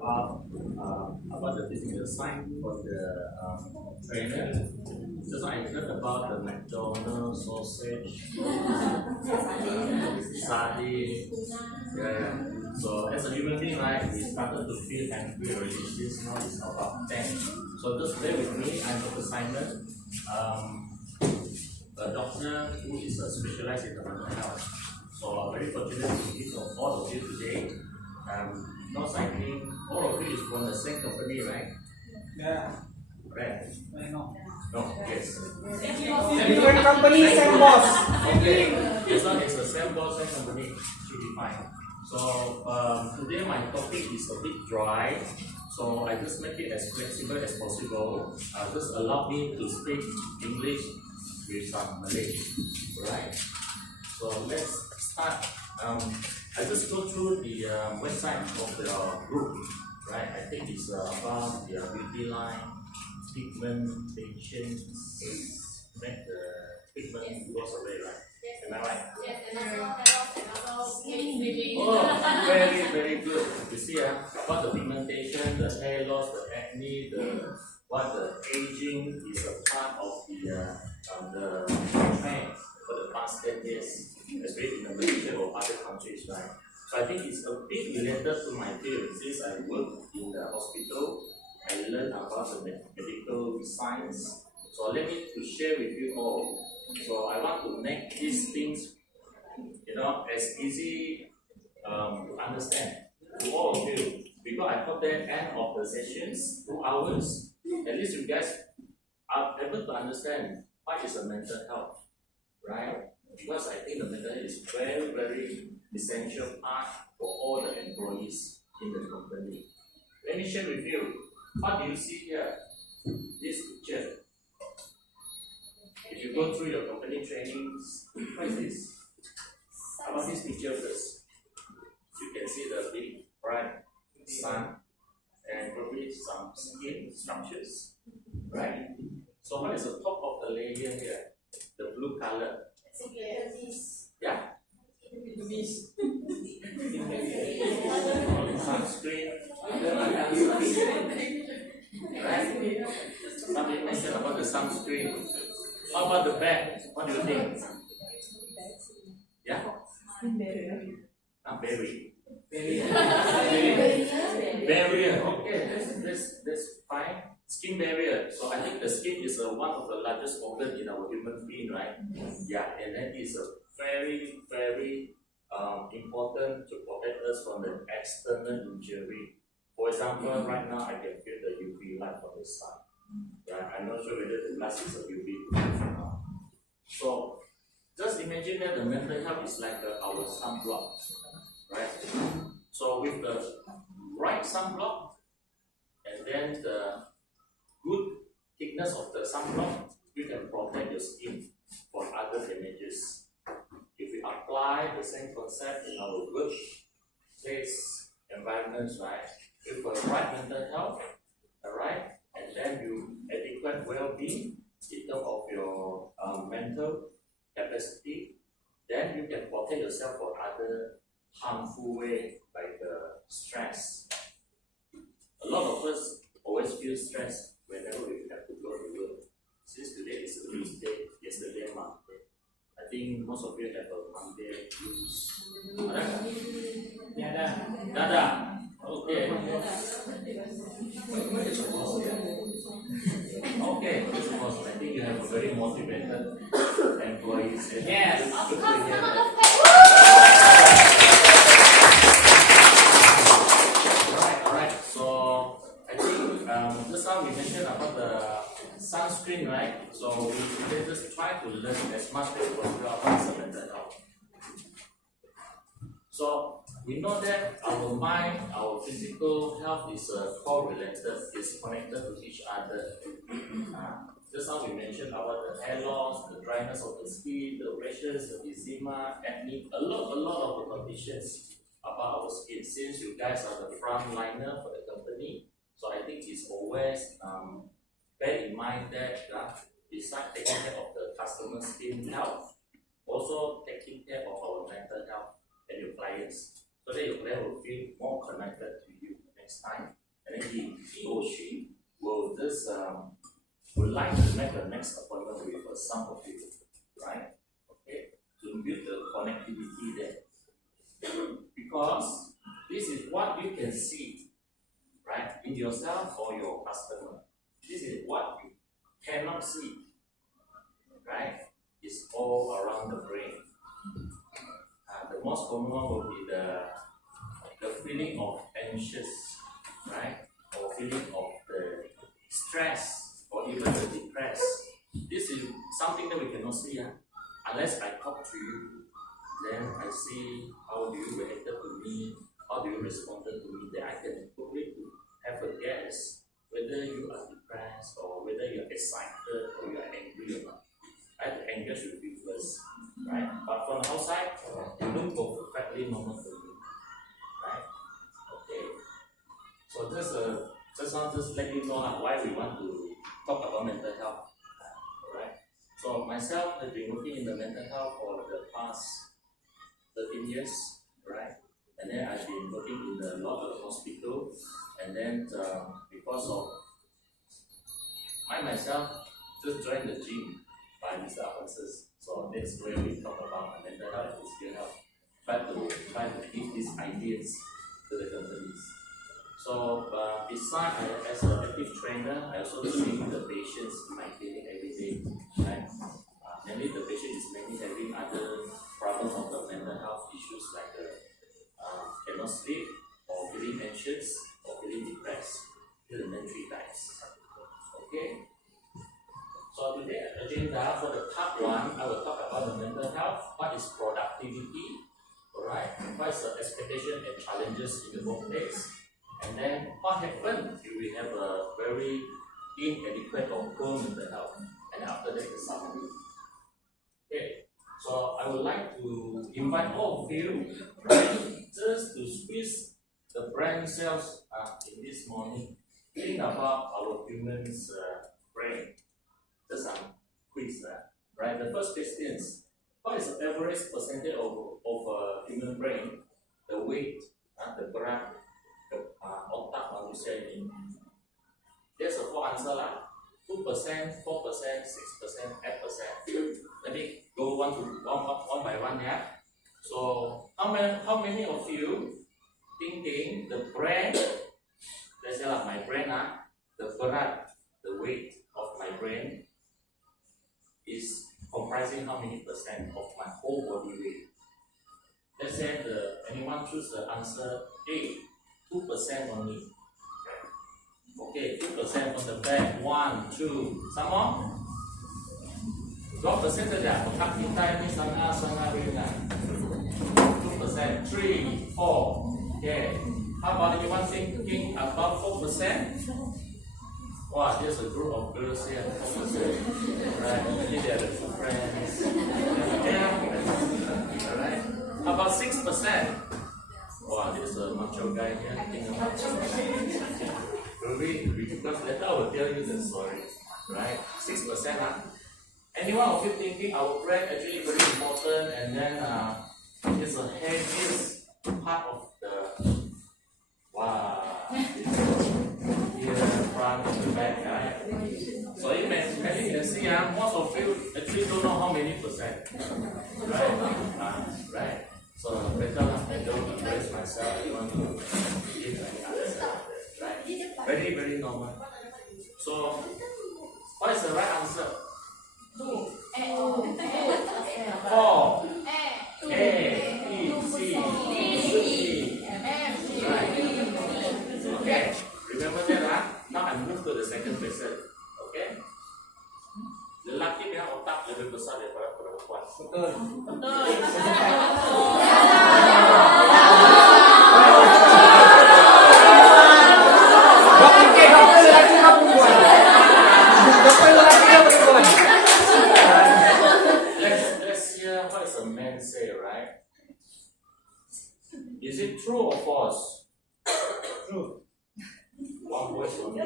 about the physical side for the trainer. Just I heard about the McDonald's sausage, sardine. Yeah. So as a human being, right, we started to feel angry already. This now is about 10. So just bear with me. I'm Dr. Simon, a doctor who is specialized in the mental health. So I'm very fortunate to meet all of you today. Because I think all of you is from the same company, right? Yeah. Right. I know. No, yes. Different company, same boss. Okay. As long as the same boss, same company, should be fine. So today my topic is a bit dry. So I just make it as flexible as possible. Just allow me to speak English with some Malay. Right? So let's start. I just go through the website of the group, right? I think it's about the beauty line, pigmentation, make the pigment goes away, right? Am I right? Yes, and also skin living. Oh, very, very good. You see, about the pigmentation, the hair loss, the acne, the aging is a part of the trend for the past 10 years, especially in Malaysia or other countries, right? So I think it's a bit related to my field. Since I work in the hospital, I learn about the medical science. So let me to share with you all. So I want to make these things, as easy to understand to all of you. Because I thought that end of the sessions, 2 hours, at least you guys are able to understand what is a mental health, right? Because I think the mental health is very, very essential part for all the employees in the company. Let me share with you. What do you see here? This picture. If you go through your company trainings, what is this? How about this picture first? You can see the big bright sun and probably some skin structures, right? So what is the top of the layer here? The blue color. Yeah. Sunscreen. Right? Somebody mentioned about the sunscreen. How about the back? What do you think? Yeah? Not berry. Barrier. Okay, that's fine. Skin barrier. So I think the skin is one of the largest organ in our human being, right? Yeah, and that is a very, very important to protect us from the external injury. For example, right now I can feel the UV light from the sun. Right? I'm not sure whether the glass is a UV or not. So just imagine that the mental health is like our sunblock, right? So with the right sunblock and then the good thickness of the sunblock, you can protect your skin from other damages. If we apply the same concept in our workplace environments, right, with the right mental health, alright, and then you adequate well-being in terms of your mental capacity, then you can protect yourself from other harmful way like stress. A lot of us always feel stressed whenever we have to go to work. Since today is a Tuesday, yesterday Monday. I think most of you have a Monday blues. Nada. Okay. Okay, first of all, I think you have a very motivated employees. Yes. Alright. So I think just now we mentioned about the sunscreen, right? So we just try to learn as much as possible about the mental health. So we know that our mind, our physical health is correlated, is connected to each other. Just now we mentioned about the hair loss, the dryness of the skin, the rashes, the eczema, acne, a lot of the conditions about our skin. Since you guys are the front liner for the company, so I think it's always bear in mind that besides taking care of the customer skin health, also taking care of our mental health and your clients, so that your client will feel more connected to you and next time, and then he or she will just would like to make the next appointment with some of you, right? Okay, to build the connectivity there, because this is what you can see, right, in yourself or your customer. This is what you cannot see, right? It's all around the brain. The most common one will be the feeling of anxious, right? Or feeling of the stress, or even the depressed. This is something that we cannot see, unless I talk to you. Then I see how do you react to me, how do you respond to me. Then I can quickly have a guess whether you are depressed or whether you are excited or you are angry or not. I have to engage with you first, right? But from the outside, you look perfectly normal to me, right? Okay. So just let you know why we want to talk about mental health, right? So myself have been working in the mental health for the past 13 years, right? And then I've been working in a lot of hospitals, and then because of myself just joined the gym by Mr. Avances. So that's where we talk about mental health and physical health. But to try to give these ideas to the companies. So besides as an active trainer, I also see the patients in my clinic every day. Right? Mainly the patient is mainly having other problems of the mental health issues like cannot sleep, or feeling anxious, or feeling depressed. These are the main three types. Okay. So today agenda for the part one, I will talk about the mental health. What is productivity? Alright. What is the expectation and challenges in the workplace? And then what happens if we have a very inadequate or poor mental health? And after that, the summary. Okay. So I would like to invite all of you, right, just to squeeze the brain cells in this morning. Think about our human's brain. Just some quiz, right? The first question is, what is the average percentage of human brain? The weight, the berat, the otak manusia ini. There's a four answer lah. 2%, 4%, 6%, 8%. Let me go one by one, yeah. So how many of you thinking the brain? Let's say like my brain, the berat, the weight of my brain is comprising how many percent of my whole body weight? Let's say anyone choose the answer A, 2% only. Okay, 2% on the back, 1, 2, some more? 2% saja, otak kita ini sangat ringan. 2%, 3, 4, okay. How about anyone thinking about 4%? Wow, there's a group of girls here, 4%. Right, maybe they are the two friends. Yeah, alright. How about 6%? Wow, there's a macho guy here. Think about it. Because later I will tell you the story. Right? 6%. Anyone of you thinking our brain actually very important, and then it's a heaviest part of the here, front and the back, right? So you can see, most of you actually don't know how many percent, right? Right. So better I don't embrace myself. I don't want to give any answer, right? Very, very normal. So what is the right answer? 2, 4, A, B, C, D, right? Okay, remember that, Now I move to the second question. Okay? Lelaki punya otak lebih besar daripada perempuan. Let's hear what is a man say, right? Is it true or false? True. One voice only.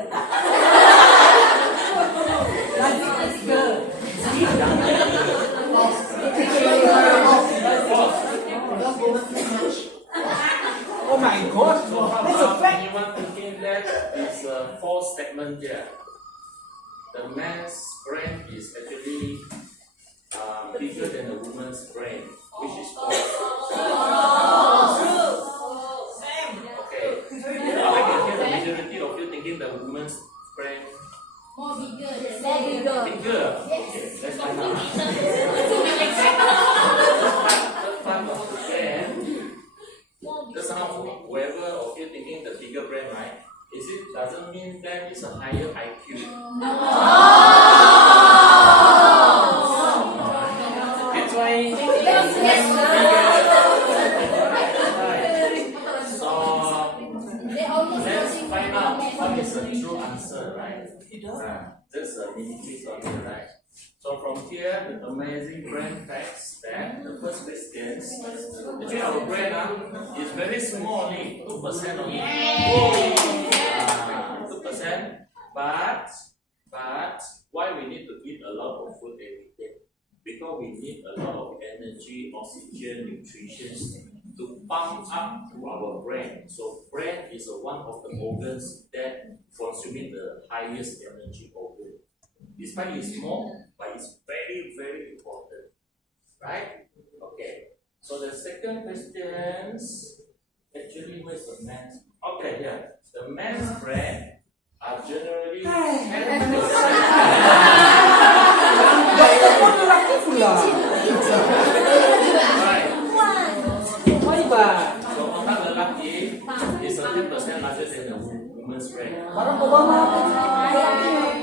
Oh my God! So how That's a about fact. anyone thinking segment here. The man's brain is actually bigger than the woman's brain, which is false. Okay. I can hear the majority of you thinking the woman's brain bigger. Okay, let's find out. The part of the brain. Just now, whoever of you thinking the bigger brain, right? Doesn't mean that it's a higher IQ. That's why. So let's find out what is the true answer, right? Just a mini quiz on it, right? So from here, the amazing brain facts that the first question, actually our brain is very small, only 2% only. 2%. But why we need to eat a lot of food every day? Because we need a lot of energy, oxygen, nutrition to pump up to our brain. So brain is one of the organs that consuming the highest energy organ. Despite it's small, but it's very, very important. Right? Okay. So the second question, actually, where's the man's? Okay, yeah. The man's brain are generally 10%. Right. So otak lelaki is 10% larger than the woman's brain. Barack Obama.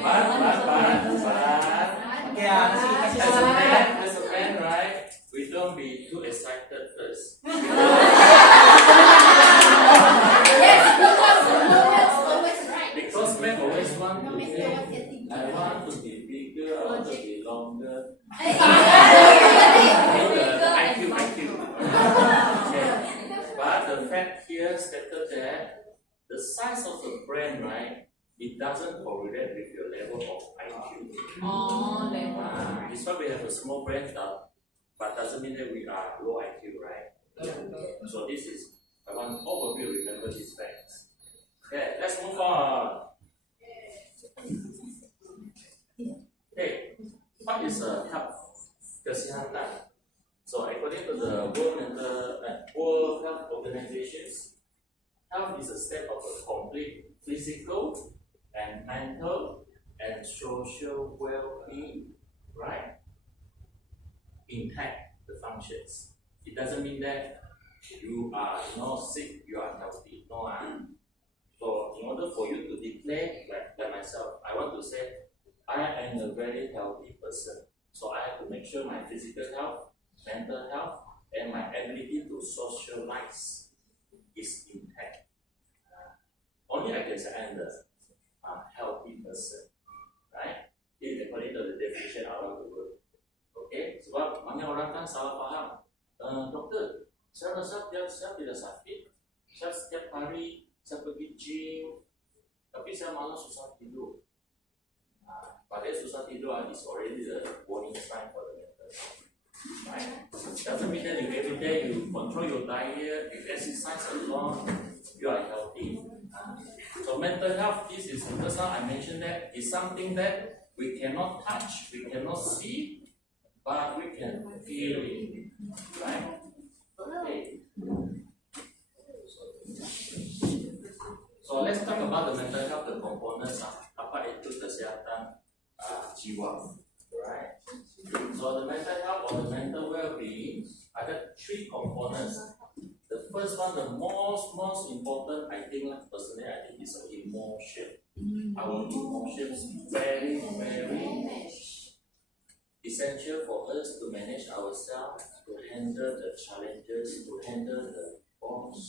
But as a man, right? We don't be too excited first. Because men always want to be, I want to be bigger, I want to be longer. The IQ. Okay. But the fact here stated that the size of the brain, right, it doesn't correlate with your level of IQ. That's why we have a small brain, but doesn't mean that we are low IQ, right? So this is, I want all of you to remember these facts. Okay, let's move on. Okay, what is health? Kesehatan. So according to the World Health Organizations, health is a state of a complete physical and mental and social well-being, right? Intact the functions. It doesn't mean that you are sick, you are healthy. No. So in order for you to declare, like myself, I want to say I am a very healthy person. So I have to make sure my physical health, mental health, and my ability to socialize is intact. Only I can say I am a healthy person, right? This is according to the definition I want to put. Okay, sebab banyak orang kan salah faham. Doktor, saya rasa saya tidak sakit. Saya setiap hari saya pergi gym, tapi saya malah susah tidur. Padahal susah tidur is already the warning sign for the mental health. Right? Doesn't mean that every day you control your diet, you exercise a lot, you are healthy. So mental health, this is just now I mentioned that is something that we cannot touch, we cannot see, but we can feel it. Right? Okay. So let's talk about the mental health, the components. Apa itu kesehatan jiwa, right? So the mental health or the mental well-being ada 3 components. The first one, the most important, I think personally, I think is emotion. Our emotions very, very essential for us to manage ourselves, to handle the challenges, to handle the boss.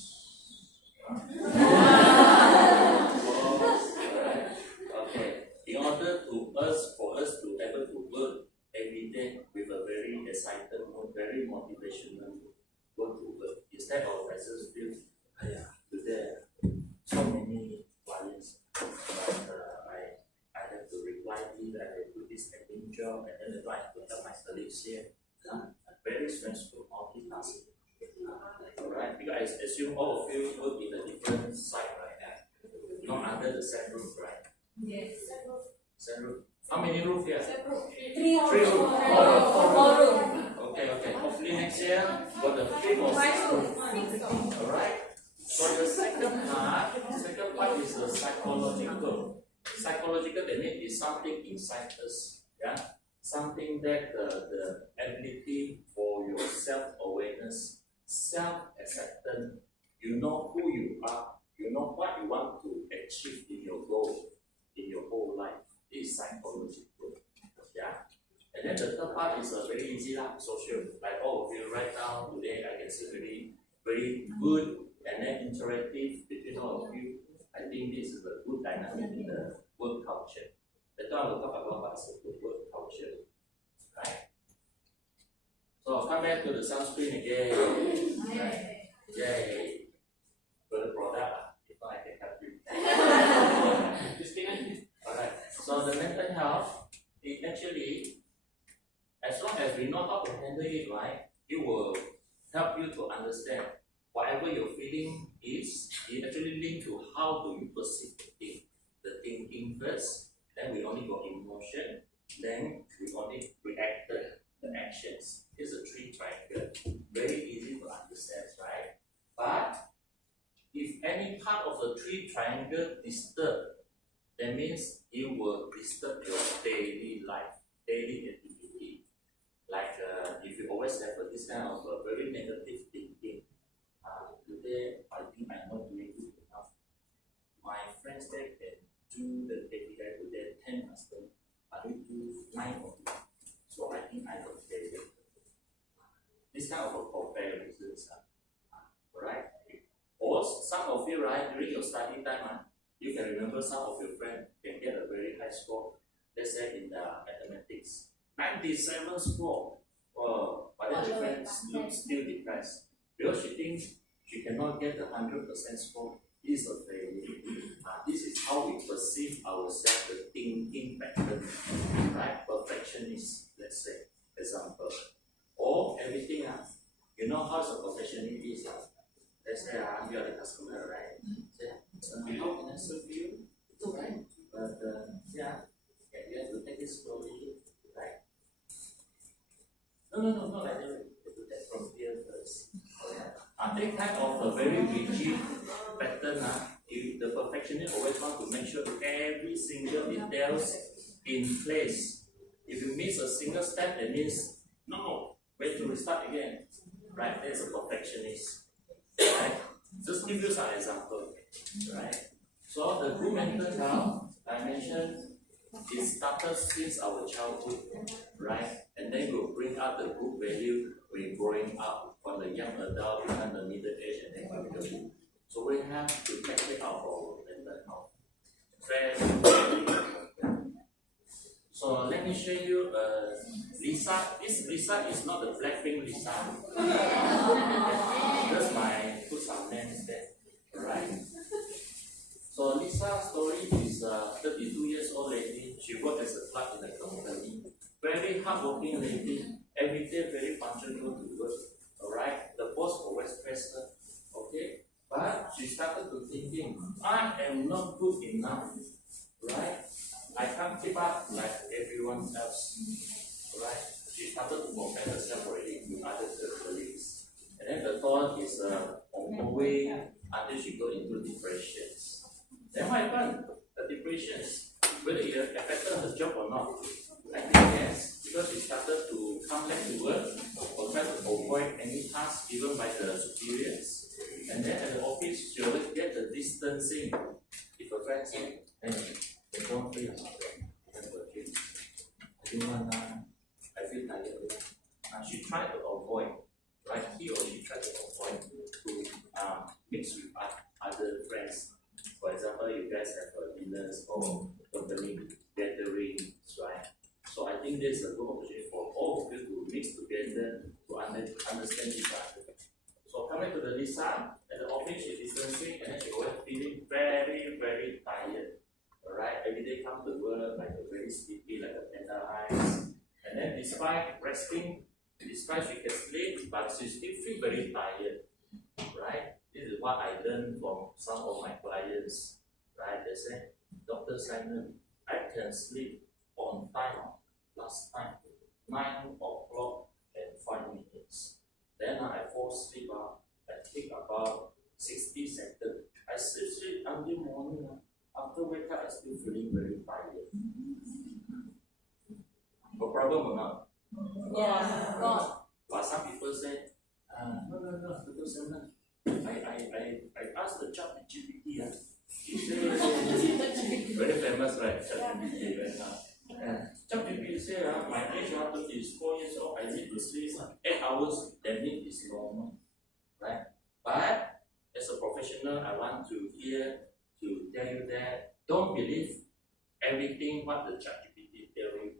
Okay. In order for us to able to work every day with a very excited mood, very motivational work to work. Instead of I just feel, today so many clients, but I have to reply this, I have to do this admin job, and then I have to help my colleagues here. Very stressful multitasking. Alright, because I assume all of you work in a different site right now, not under the same roof, right? Yes. Sunroof. How many roof here? Three Three roof. Four room. Okay. Hopefully next year got the fifth or sixth roof. Alright. So the second part is the psychological. Psychological, that means is something inside us. Yeah. Something that the ability for your self-awareness, self-acceptance, you know who you are, you know what you want to achieve in your goal, in your whole life. This is psychological. Yeah. And then the third part is very easy social. Like all of you right now today, I can see very good and then interactive between all of you. I think this is a good dynamic in the work culture. Later I will talk about what's a good work culture. Right? So I'll come back to the sunscreen again. Right? Yay. Good product. If not, I can help you. Just kidding. Alright. So the mental health, it actually, as long as we know how to handle it right, it will help you to understand whatever your feeling is, it actually linked to how do you perceive the thing. The thinking first, then we only got emotion, then we only reacted the actions. Here's a three triangle. Very easy to understand, right? But if any part of the three triangle disturbed, that means it will disturb your daily life, daily activity. Like if you always have this kind of very negative thinking, today I think I'm not doing good enough. My friends they can do the KPI to their 10 customers, I will do 9 of them. So I think I don't fail. This kind of a comparisons, right? Or some of you, right, during your study time, you can remember some of your friends can get a very high score. Let's say in the mathematics, 97 score. But then the friend still depressed because she thinks she cannot get the 100% score. This is a failure. This is how we perceive ourselves, the thinking pattern, right? Perfectionist, let's say, example. Or everything else. You know how a perfectionist is. Let's say you are the customer, right? Say, how can I serve you? It's okay. But yeah, you have to take it slowly, right? No, not like that. You have to take from here first. They kind of a very rigid pattern. The perfectionist always want to make sure every single details in place. If you miss a single step, that means no, wait to restart again. Right? There's a perfectionist. Right? Just give you some example. Right? So the good mental health I mentioned, it started since our childhood, right? And then we'll bring out the good value when growing up from the young adult, become the middle age, and then adulthood. So we have to take care of our mental health. Very important. So let me show you Lisa. This Lisa is not the Blackpink Lisa. That's my put some names there. Right? So Lisa's story is 32 years old lady. She worked as a clerk in a company. Very hardworking lady. Every day very punctual to work. Alright? The boss always pressed her. Okay? But she started to thinking, I am not good enough. Right? I can't keep up like everyone else. Right? She started to compare herself already with other colleagues. And then the thought is on her way until she got into depressions. Then what happened? The depressions, whether it affected her job or not, I think yes, because she started to come back to work or try to avoid any task given by the superiors. And then at the office, she always get the distancing. If a friend says, hey, don't feel I feel tired. She tried to avoid, right? He or she tried to avoid to mix with other friends. For example, you guys have dinners or company gatherings, right? So I think there's a good opportunity for all of you to mix together to understand each other. So coming to the Lisa, at the office she's distancing and then she always feeling very, very tired. Alright, every day come to work like a very sleepy, like a panda eyes. And then despite resting, despite she can sleep, but she still feel very tired. Right? This is what I learned from some of my clients. Right? They say, Doctor, Dr. Simon, I can sleep on time. Last time, 9 o'clock and 5 minutes. Then I fall asleep. I take about 60 seconds. I sleep until morning. After wake up, I still feeling very tired. No problem or not? Yeah, God. But some people say, no, Dr. Simon. I asked the ChatGPT. He said, very famous, right? ChatGPT, right? ChatGPT said, my age after is 4 years old. I need to sleep 8 hours. That means it's normal, right? But as a professional, I want to tell you that don't believe everything what the ChatGPT tell you,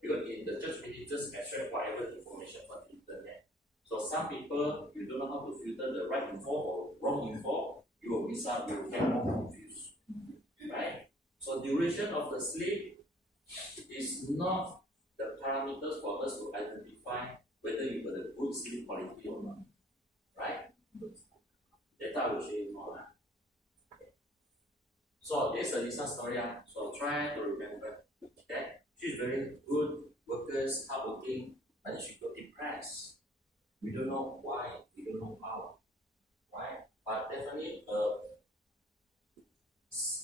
because in the ChatGPT just extract whatever information from the internet. So some people, you don't know how to filter the right info or wrong info, you will miss out, you will get more confused, right? So duration of the sleep is not the parameters for us to identify whether you got a good sleep quality or not, right? Later I will show you more. So this is Lisa's story. So try to remember. Okay, she's very good workers, hardworking, but she got depressed. We don't know why, we don't know how, right? But definitely a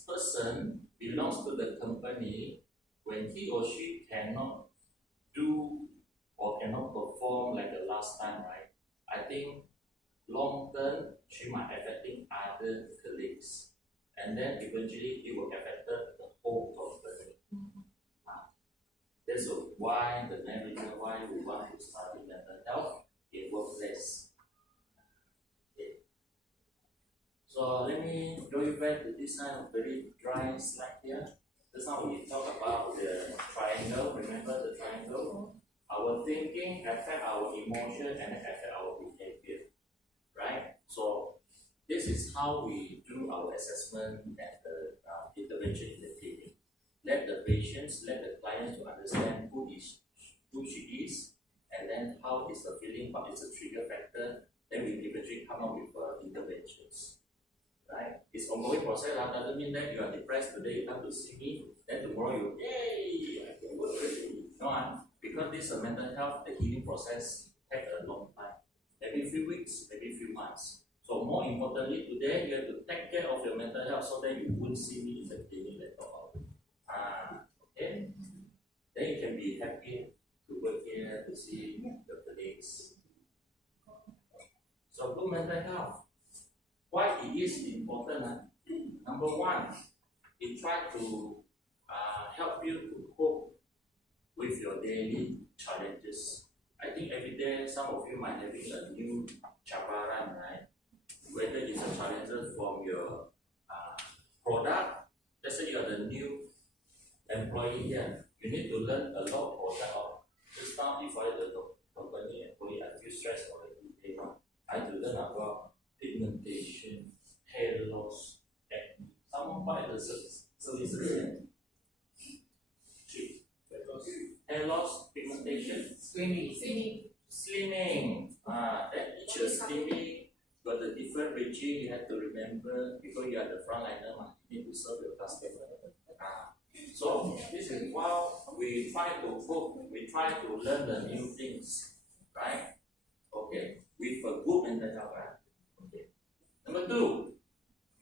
person belongs to the company when he or she cannot do or cannot perform like the last time, right? I think long term she might affecting other colleagues, and then eventually it will affect the whole company. That's why the main reason why we want to study mental health in workplace. Okay. So let me go back to this kind of very dry slide here. This time we talk about the triangle. Remember the triangle? Our thinking affect our emotion and affect our behavior, right? So this is how we do our assessment and the intervention in the clinic. Let the patients, let the clients to understand who she is, and then how is the feeling, what is the trigger factor, then we eventually come up with interventions, right? It's ongoing process. Doesn't mean that you are depressed today, you come to see me, then tomorrow you, yay, I can work already. No, because this mental health, the healing process takes a long time, maybe a few weeks, maybe a few months. So more importantly, today you have to take care of your mental health so that you won't see me in the clinic later on. Okay? Then you can be happy to work here, to see your colleagues. So good mental health. Why it is important? Number one, it tries to help you to cope with your daily challenges. I think every day some of you might having a new cabaran, right? Whether it's a challenges from your product, let's say you are the new employee here, you need to learn a lot of product of just now before the company employee. I feel stressed already. I have to learn about pigmentation, hair loss, and someone buy the services. Hair loss, pigmentation, slimming. That each slimming got a different regime. You have to remember because you are the frontliner. You need to serve your customer. So this is while we try to cope, we try to learn the new things, right? Okay, with a good mental health. Okay. Number two,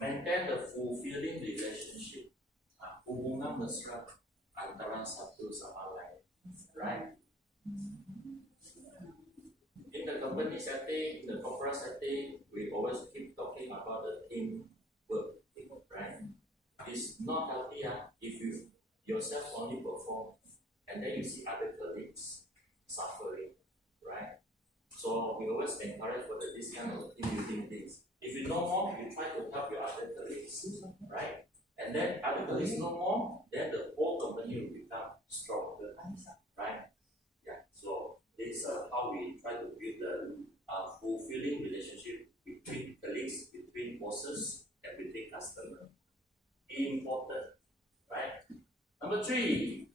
maintain the fulfilling relationship. Hubungan mesra antara satu sama lain, right? In the company setting, in the corporate setting, we always keep talking about the team work, right? It's not healthy if you yourself only perform and then you see other colleagues suffering, right? So we always encourage for this kind of team building things. If you know more, you try to help your other colleagues, right? And then other colleagues know more, then the whole company will become stronger, right? Yeah. So this is how we try to build a fulfilling relationship between colleagues, between bosses, and between customers. Important, right? Number three,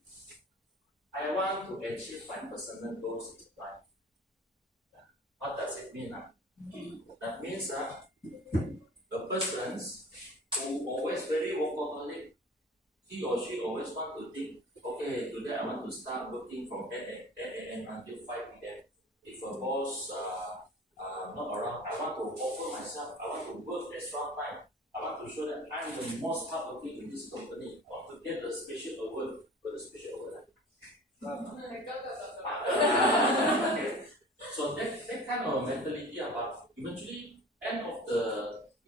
I want to achieve my personal goals in life. What does it mean? That means the persons who always very workaholic, he or she always want to think, okay, today I want to start working from 8 a.m. until 5 p.m. If a boss not around, I want to offer myself, I want to work extra time. I want to show that I'm the most hardworking in this company. I want to get the special award for the special award. Okay. So that kind of mentality about eventually end of the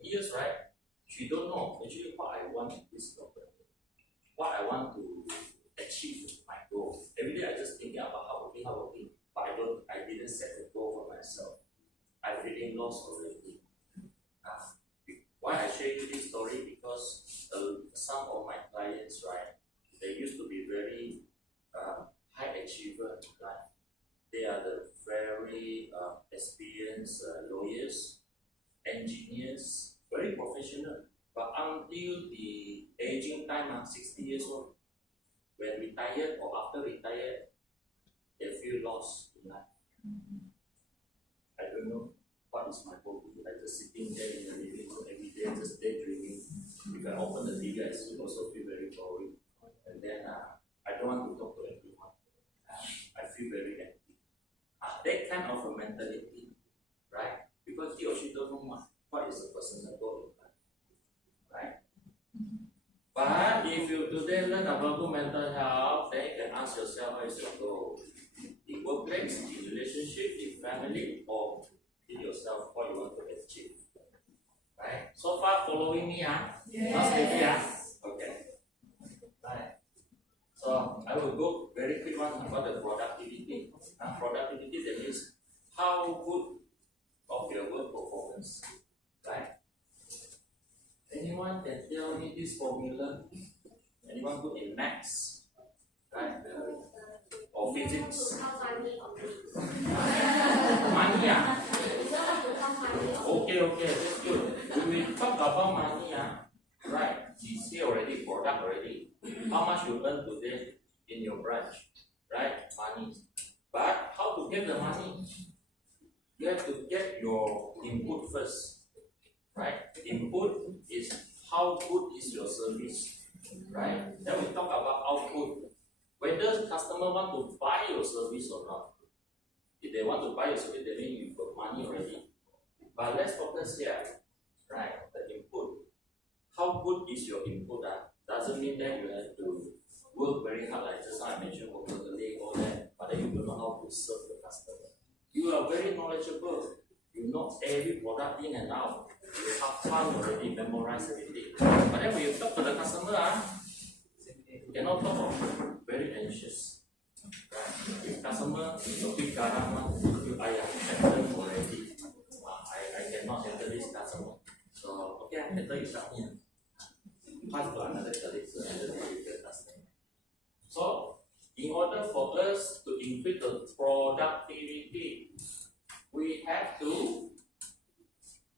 years, right? She don't know actually what I want in this company, what I want to achieve my goal. Every day I just thinking about hardworking, but I didn't set a goal for myself. I really lost already. Why I share you this story? Because some of my clients, right, they used to be very high achiever, right? They are the very experienced lawyers, engineers, very professional. But until the aging time, 60 years old, when retired or after retired, they feel lost in life. I don't know what is my hobby. Like just sitting there in the living room every day, just daydreaming. If I open the TV, I also feel very boring. And then I don't want to talk to anyone. I feel very empty. That kind of a mentality, right? Because he or she don't know what is the personal goal in life, right? But if you today learn about good mental health, then you can ask yourself what is your goal. In workplace, in relationship, in family, or in yourself, what you want to achieve. Right? So far, following me, Yes. Not sleepy, Okay. Right. So I will go very quick one about the productivity. Productivity, that means how good of your work performance. Right? Anyone can tell me this formula? Anyone good in maths? Right? Or physics? Money, Okay, that's good. When we talk about money, right? You see already, product already. How much you earn today in your branch, right? Money. But how to get the money? You have to get your input first, right? Input is how good is your service, right? Then we talk about output. Whether customer want to buy your service or not. If they want to buy your service, that means you've got money already. But let's focus here, right? The input. How good is your input? Doesn't mean that you have to work very hard, like just now I mentioned, work on the leg, all that, but then you don't know how to serve the customer. You are very knowledgeable. You know every product in and out. You have fun already, memorize everything. But then when you talk to the customer, you cannot talk of very anxious. Right? If customer is a big garama, I handle already. I cannot handle this customer. So, okay, I handle you something. Pass to another colleague to handle the customer. So, in order for us to increase the productivity, we have to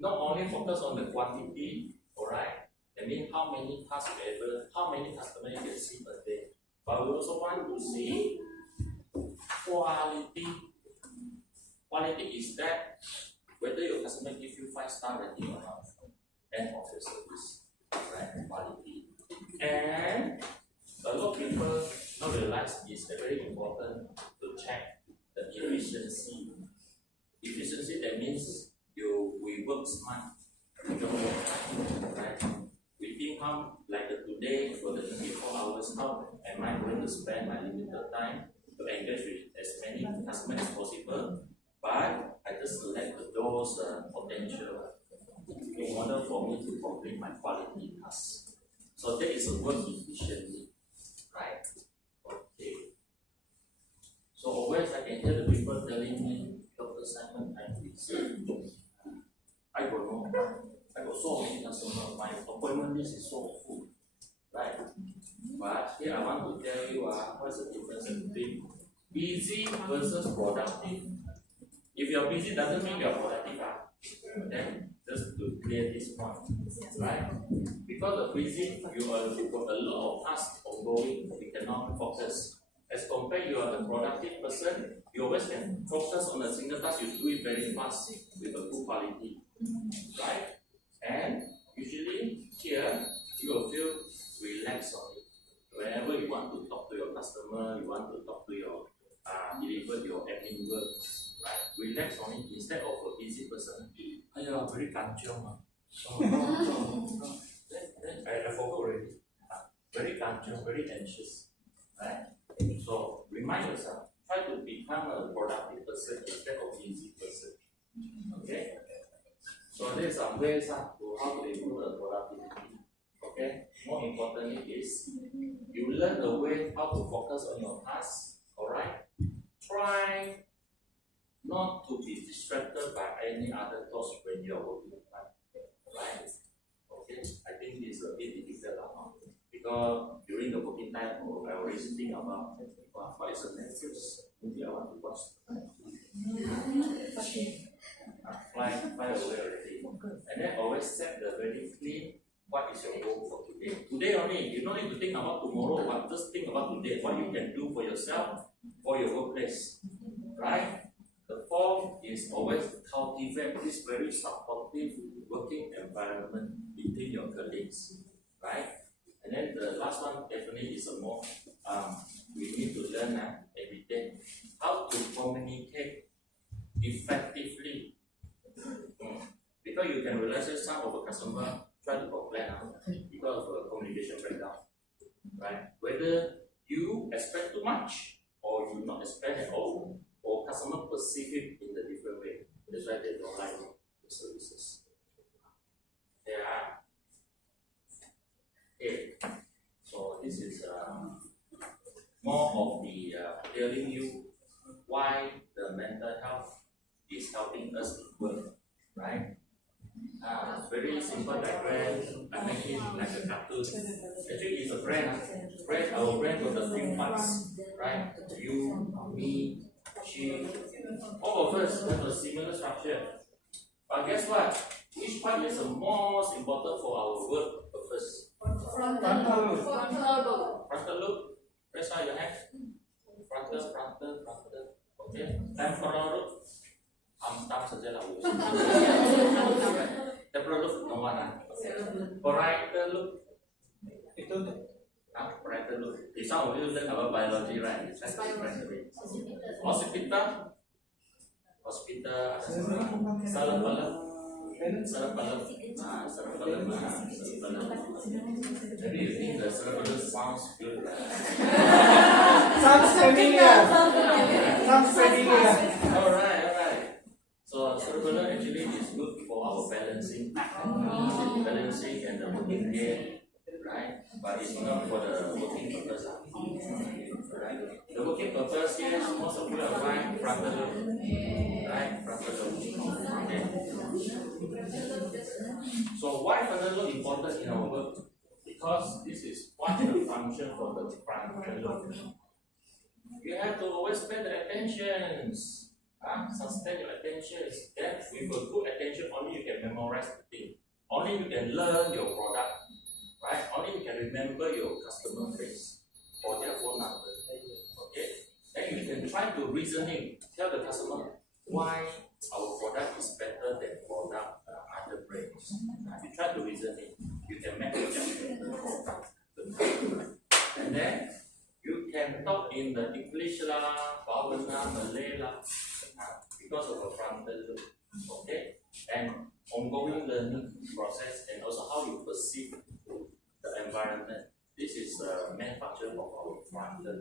not only focus on the quantity, alright? I mean, how many tasks ever, how many customers you can see per day. But we also want to see quality. Quality is that whether your customer give you 5-star rating or not, and of your service, right? Quality. And a lot of people not realize it's very important to check the efficiency. Efficiency, that means we work smart, we don't work hard, right? We think how, like today for the 24 hours, how am I going to spend my limited time to engage with as many customers as possible, but I just select those potential in order for me to complete my quality tasks. So that is a work efficiently, right? Okay. So always I can hear the people telling me, Dr. Simon, I'm busy. I don't know. I got so many customers. My appointment list is so full, right? But here I want to tell you what's the difference between busy versus productive. If you're busy, doesn't mean you're productive. Then just to clear this point, right? Because of busy, you got a lot of tasks ongoing. You cannot focus. As compared, you are the productive person. You always can focus on a single task. You do it very fast with a good quality, right? And usually here you will feel relaxed on it. morning instead of an easy person. Very kanchiong. Then I forgot already. Very kanchiong, very anxious. Right? So remind yourself, try to become a productive person instead of easy person. Okay? So there's some ways to how to improve the productivity. Okay? More importantly is you learn the way how to focus on your tasks. Alright? Try not to be distracted by any other thoughts when you are working. Right? Okay? I think this is a bit difficult because during the working time I always think about what is the Netflix movie I want to watch. Fly away already. And then always set the very clean what is your goal for today. Today only, you don't need to think about tomorrow, but just think about today, what you can do for yourself, for your workplace. Right? The fourth is always cultivate this very supportive working environment between your colleagues. Right? And then the last one definitely is a more we need to learn every day how to communicate effectively. Because you can realize that some of the customer try to complain because of a communication breakdown. Right? Whether you expect too much or you not expect at all, or customer perceive it in a different way. That's why they don't like the services. Yeah. Okay. So this is more of the telling you why the mental health is helping us to work, right? Very simple diagram. I make it like a cartoon. Actually, it's a brand. Our brand got the 3 parts, right? You, me, she. All of us have a similar structure. But guess what? Which part is the most important for our work purpose? Frontal lobe. Frontal lobe. Raise your hand. Frontal. Okay. Temporal lobe. Stop saja lah. Temporal lobe no one. Parietal lobe. Itu Parietal lobe. Some of you learn about biology, right? It's like occipital. Cerebellum. Maybe you think the cerebellum sounds good, right? sounds familiar. Alright. So cerebellum actually is good for our balancing and the working game, right? But it's not for the working purpose. Right? The working purpose, yes, most of you are right, frontal lobe. Right? Frontal lobe. Okay. So why frontal lobe important in our work? Because this is what the function for the frontal lobe. You have to always pay the attentions. Sustain your attention. Then with a good attention, only you can memorize the thing. Only you can learn your product. Right? Only you can remember your customer face or their phone number. Okay? Then you can try to reasoning, tell the customer why our product is better than product other brands. You try to reasoning, you can make a judgment about the customer. And then you can talk in the English Bawana, Malay because of a frontal lobe. Okay? And ongoing learning process and also how you perceive the environment. This is the main function of our frontal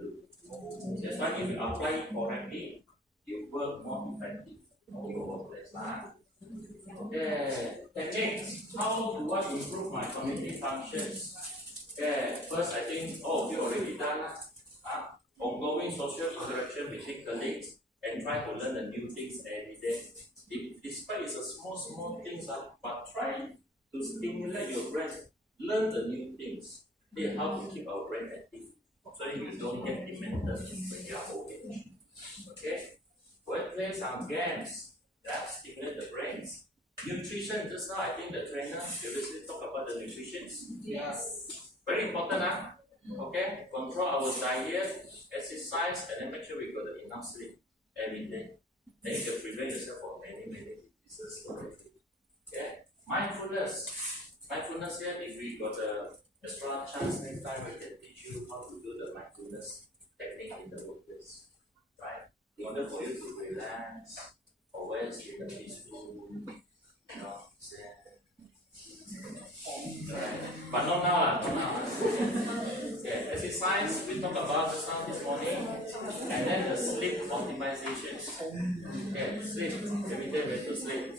lobe. That's why if you apply it correctly, you work more effective in your workplace. Okay, techniques. How do I improve my cognitive functions? Okay, first I think, we already done ongoing social interaction between colleagues and try to learn the new things every day. Despite it's a small things, but try to stimulate your brain, learn the new things. They how to keep our brain active, so you don't get demented when you are old age. Okay, play some games that stimulate the brains. Nutrition, just now I think the trainer previously talked about the nutrition. Yes. Very important, Okay, control our diet, exercise, and then make sure we got enough sleep every day. Then you can prevent yourself from many diseases. Okay, mindfulness here. If we got a extra chance next time, we can teach you how to do the mindfulness technique in the workplace. Right? In order for you to relax, or always in a peaceful, zen. Right? But not now, not now. Okay, exercise we talked about just now this morning, and then the sleep optimization. Okay, sleep. Every day we have to sleep.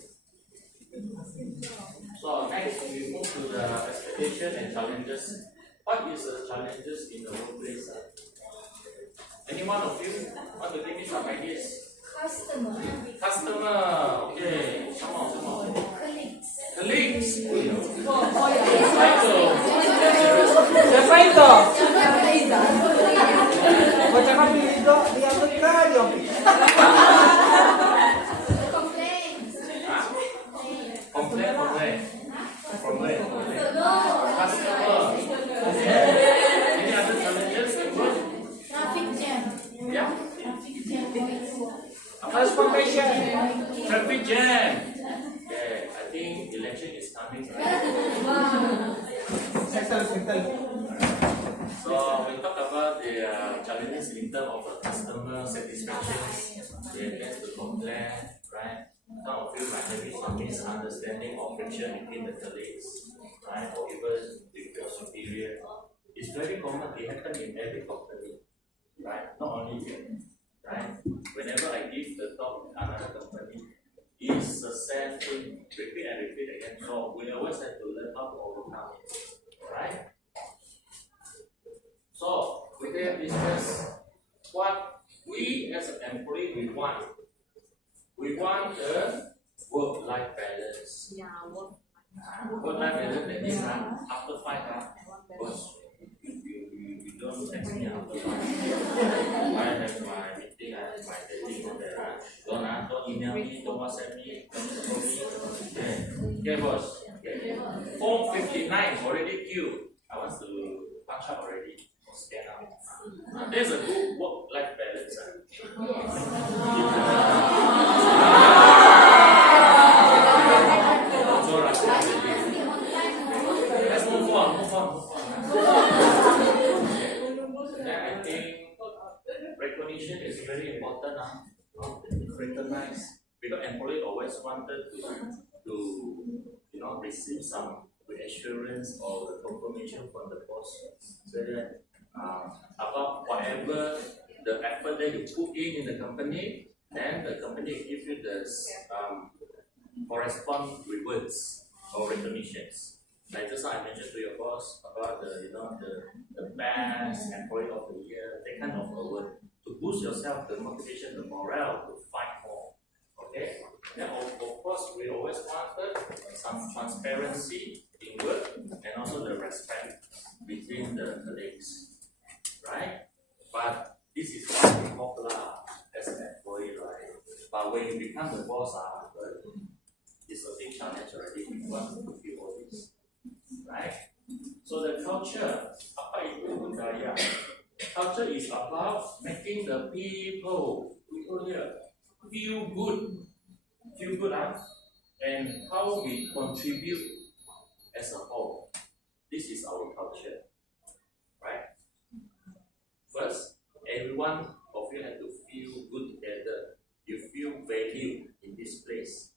So next we move to the expectation and challenges. What is the challenges in the workplace? Any one of you want to give me some ideas? Customer. Okay. Come on. Colleagues. Siapa itu? Baca kami itu di Amerika aja. Complain. Customer. Any other challenges? Traffic jam. Yeah. Transportation. Traffic jam. Okay, I think election is coming, right? Settle. So we talk about the challenges in terms of customer satisfaction. They tend to complain, right? Some of you might have some misunderstanding or friction between the colleagues, right? Or even with your superior. It's very common. It happens in every company, right? Not only here, right? Whenever I give the talk in another company, it's the same thing. Repeat again. So we always have to learn how to overcome it, right? So we can discuss what we as an employee we want. We want a work-life balance. Work-life balance that means after 5 because you don't text me after 5. I have my meeting, I have my dating on there. Don't email me, don't WhatsApp me, don't call me. Okay, boss. Okay. 4:59 already queue. I want to punch up already. Scan out. There's a good work-life balance. Let's move on. Then I think recognition is very important. Recognize, because employee always wanted to receive some reassurance or the confirmation from the boss, so that about whatever the effort that you put in the company, then the company gives you the correspond rewards or recognitions. Like just I mentioned to your boss about the best employee of the year, that kind of award to boost yourself, the motivation, the morale to fight more. Okay. Then of course we always wanted some transparency in work and also the respect between the colleagues, right? But this is what we popular as an employee, right? But when you become the boss, it's a big challenge already. You want to fulfill all this, right? So the culture, apa itu budaya? Culture is about making the people here feel good, and how we contribute as a whole. This is our culture, right? First, everyone of you have to feel good together. You feel valued in this place.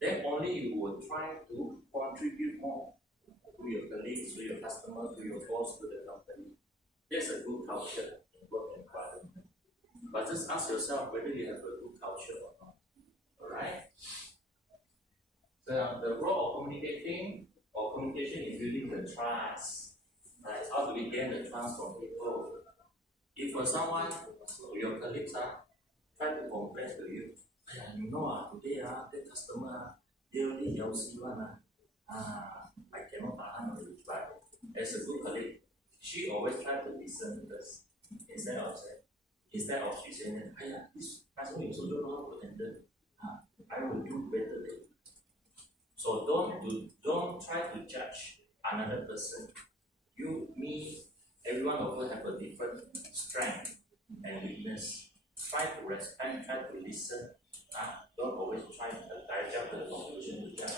Then only you will try to contribute more to your colleagues, to your customers, to your boss, to the company. There's a good culture in work environment. But just ask yourself whether you have a good culture or not. Alright? The role of communication is building the trust. Right? How do we gain the trust from people? If someone, your colleagues try to complain to you, today the customer, they only yell I cannot tahan on it. But as a good colleague, she always try to listen to us instead of she saying, this customer also don't know how to handle. I will do better than you. So don't try to judge another person. You, me, everyone of us have a different strength and weakness. Try to respect, try to listen. Don't always try to digest the conclusion to judge.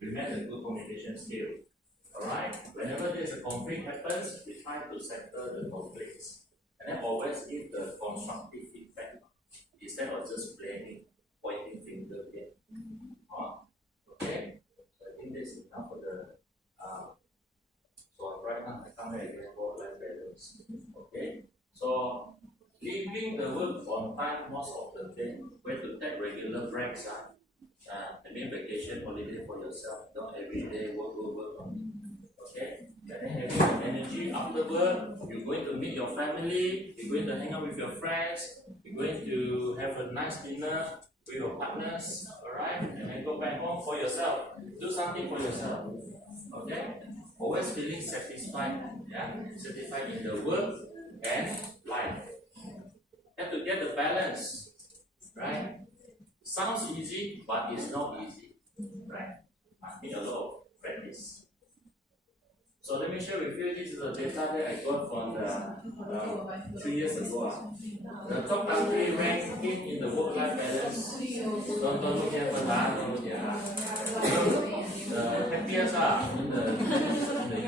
Remember the good communication skill. Alright? Whenever there's a conflict happens, we try to settle the conflicts. And then always give the constructive feedback instead of just blaming, pointing finger. things. Okay, so leaving the work on time most of the day, when to take regular breaks, maybe vacation, holiday for yourself, not every day work. Okay, and then having energy after work, you're going to meet your family, you're going to hang out with your friends, you're going to have a nice dinner with your partners, alright, and then go back home for yourself. Do something for yourself. Okay? Always feeling satisfied, satisfied in the work and life. Have to get the balance, right? Sounds easy, but it's not easy, right? I need a lot of practice. So let me share with you, this is the data that I got from 3 years ago. The top country ranking in the work-life balance. Don't look here for that, don't look here. The happiest in the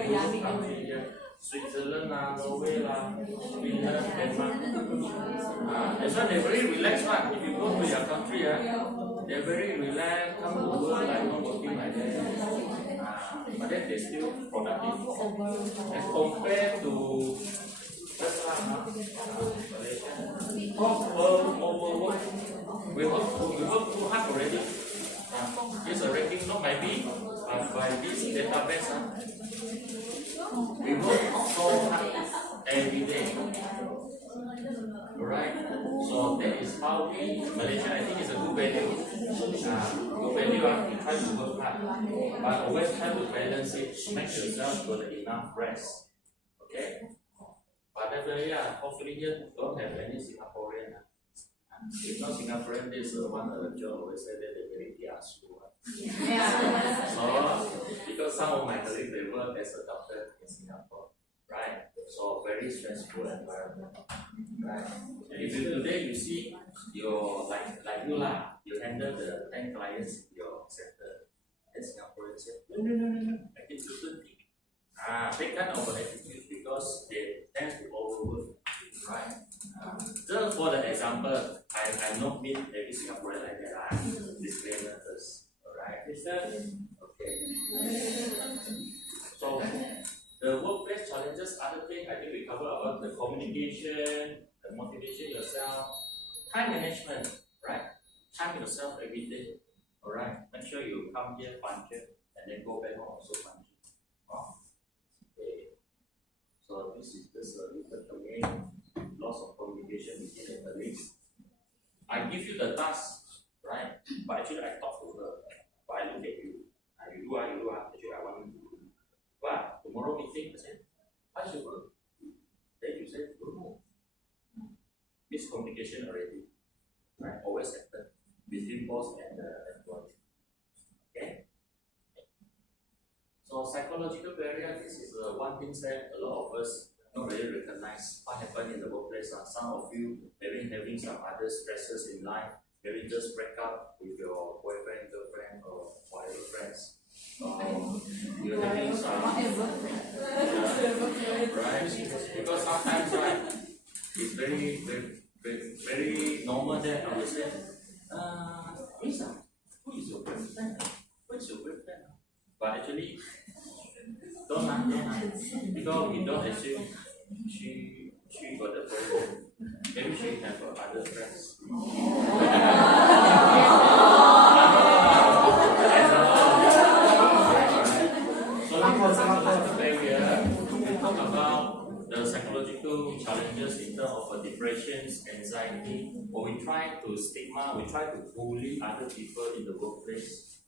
Europe country here. Switzerland, Norway, Finland, Denmark. That's why they're very relaxed one. If you go to your country, they're very relaxed, come to work like not working like that. But then they're still productive. As compared to Malaysia, overwork. We work too hard already. Here's a ranking not by me, but by this database. We work so hard every day. Alright? So that is how we, Malaysia, I think is a good value. Good value, you try to work hard. But always try to balance it, make yourself got enough rest. Okay? But definitely, hopefully here don't have any Singaporean. If not Singaporean, this one other job always say that they're very kiasu. So, because some of my colleagues, they work as a doctor in Singapore, right? So, very stressful environment, right? And if you today you see your, like you you handle the 10 clients in your center, and Singaporeans say, no, I can do 20. They kind of attitude because they tend to overwork, right? Just for the example, I not meet every Singaporean like that. Disclaimer first. Alright, okay. So the workplace challenges, other thing I think we cover about the communication, the motivation yourself, time management, right? Time yourself every day. Alright, make sure you come here punctual and then go back home also punctual. Okay. So this is just a little main loss of communication between the colleagues. I give you the task, right? But actually I talk to her. But I look at you. You do. Actually I want you to do. But tomorrow meeting, I said, I should work. Then you say, no. Miscommunication already. Right? Always happen between boss and employee. Okay? So psychological barrier, this is one thing that a lot of us don't really recognize what happened in the workplace. Some of you maybe having some other stresses in life, maybe just break up with your boyfriend, girlfriend, or whatever friends. You're having some right? Because sometimes it's very normal that I would say, Lisa, who is your boyfriend? What's your boyfriend? But actually, don't lie. Because we don't assume she got a boyfriend. Maybe she have other friends. So we talk about the psychological challenges in terms of depressions, anxiety, or we try to stigma, we try to bully other people in the workplace.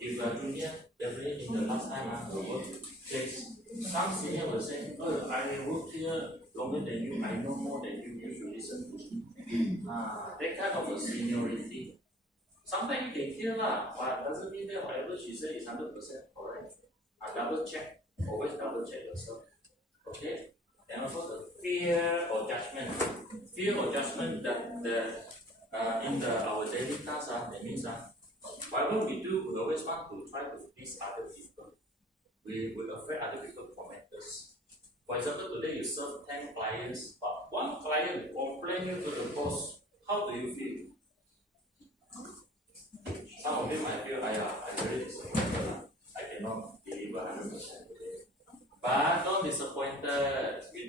If a junior, definitely in the last time the workplace, some senior will say, oh, I work here longer than you, I know more than you, you should listen to me. That kind of a seniority. Sometimes you can hear but doesn't mean that whatever she said is 100% correct. Double check, always double check yourself. Okay? And also the fear or judgment. Fear or judgment that in our daily tasks, that means whatever we do, we always want to try to please other people. We afraid other people comment us. For example, today you serve 10 clients, but one client complain you to the boss. How do you feel? Some of you might feel, I'm very disappointed. I cannot deliver 100% today. But don't disappointed. We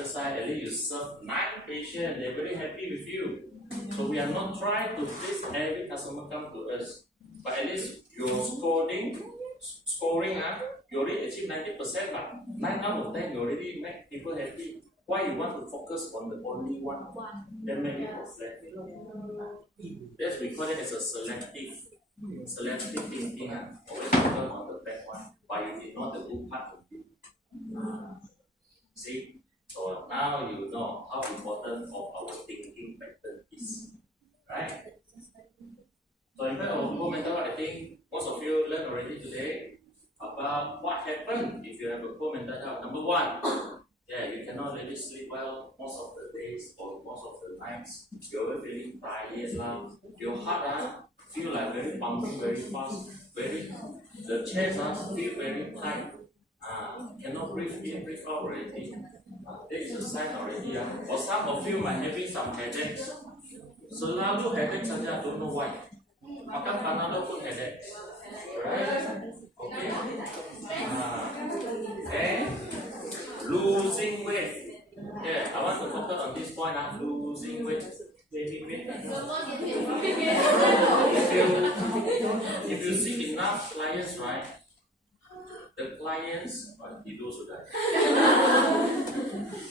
brighter side, at least you serve 9 patients, they're very happy with you. So we are not trying to please every customer come to us, but at least your scoring, you already achieve 90%, but 9 out of 10 you already make people happy. Why you want to focus on the only one? Then make it perfect. That's we call it as a selective thinking. Always focus on the bad one, but you did not the good part of it. See? So now you know how important of our thinking pattern is. Right? So in fact of poor mental health, I think most of you learned already today about what happened if you have a poor mental health. Number 1, you cannot really sleep well most of the days or most of the nights. You're always feeling tired. Your heart feel like very pumping very fast. The chest feel very tight. Cannot breathe in, breathe out already. This is a sign already. Or some of you might having some headaches. Selalu headache saja, don't know why. Maka Panadol pun headache. Right? Okay. And losing weight. I want to focus on this point. Losing weight. If you see enough clients, right? The clients, tidur sudah.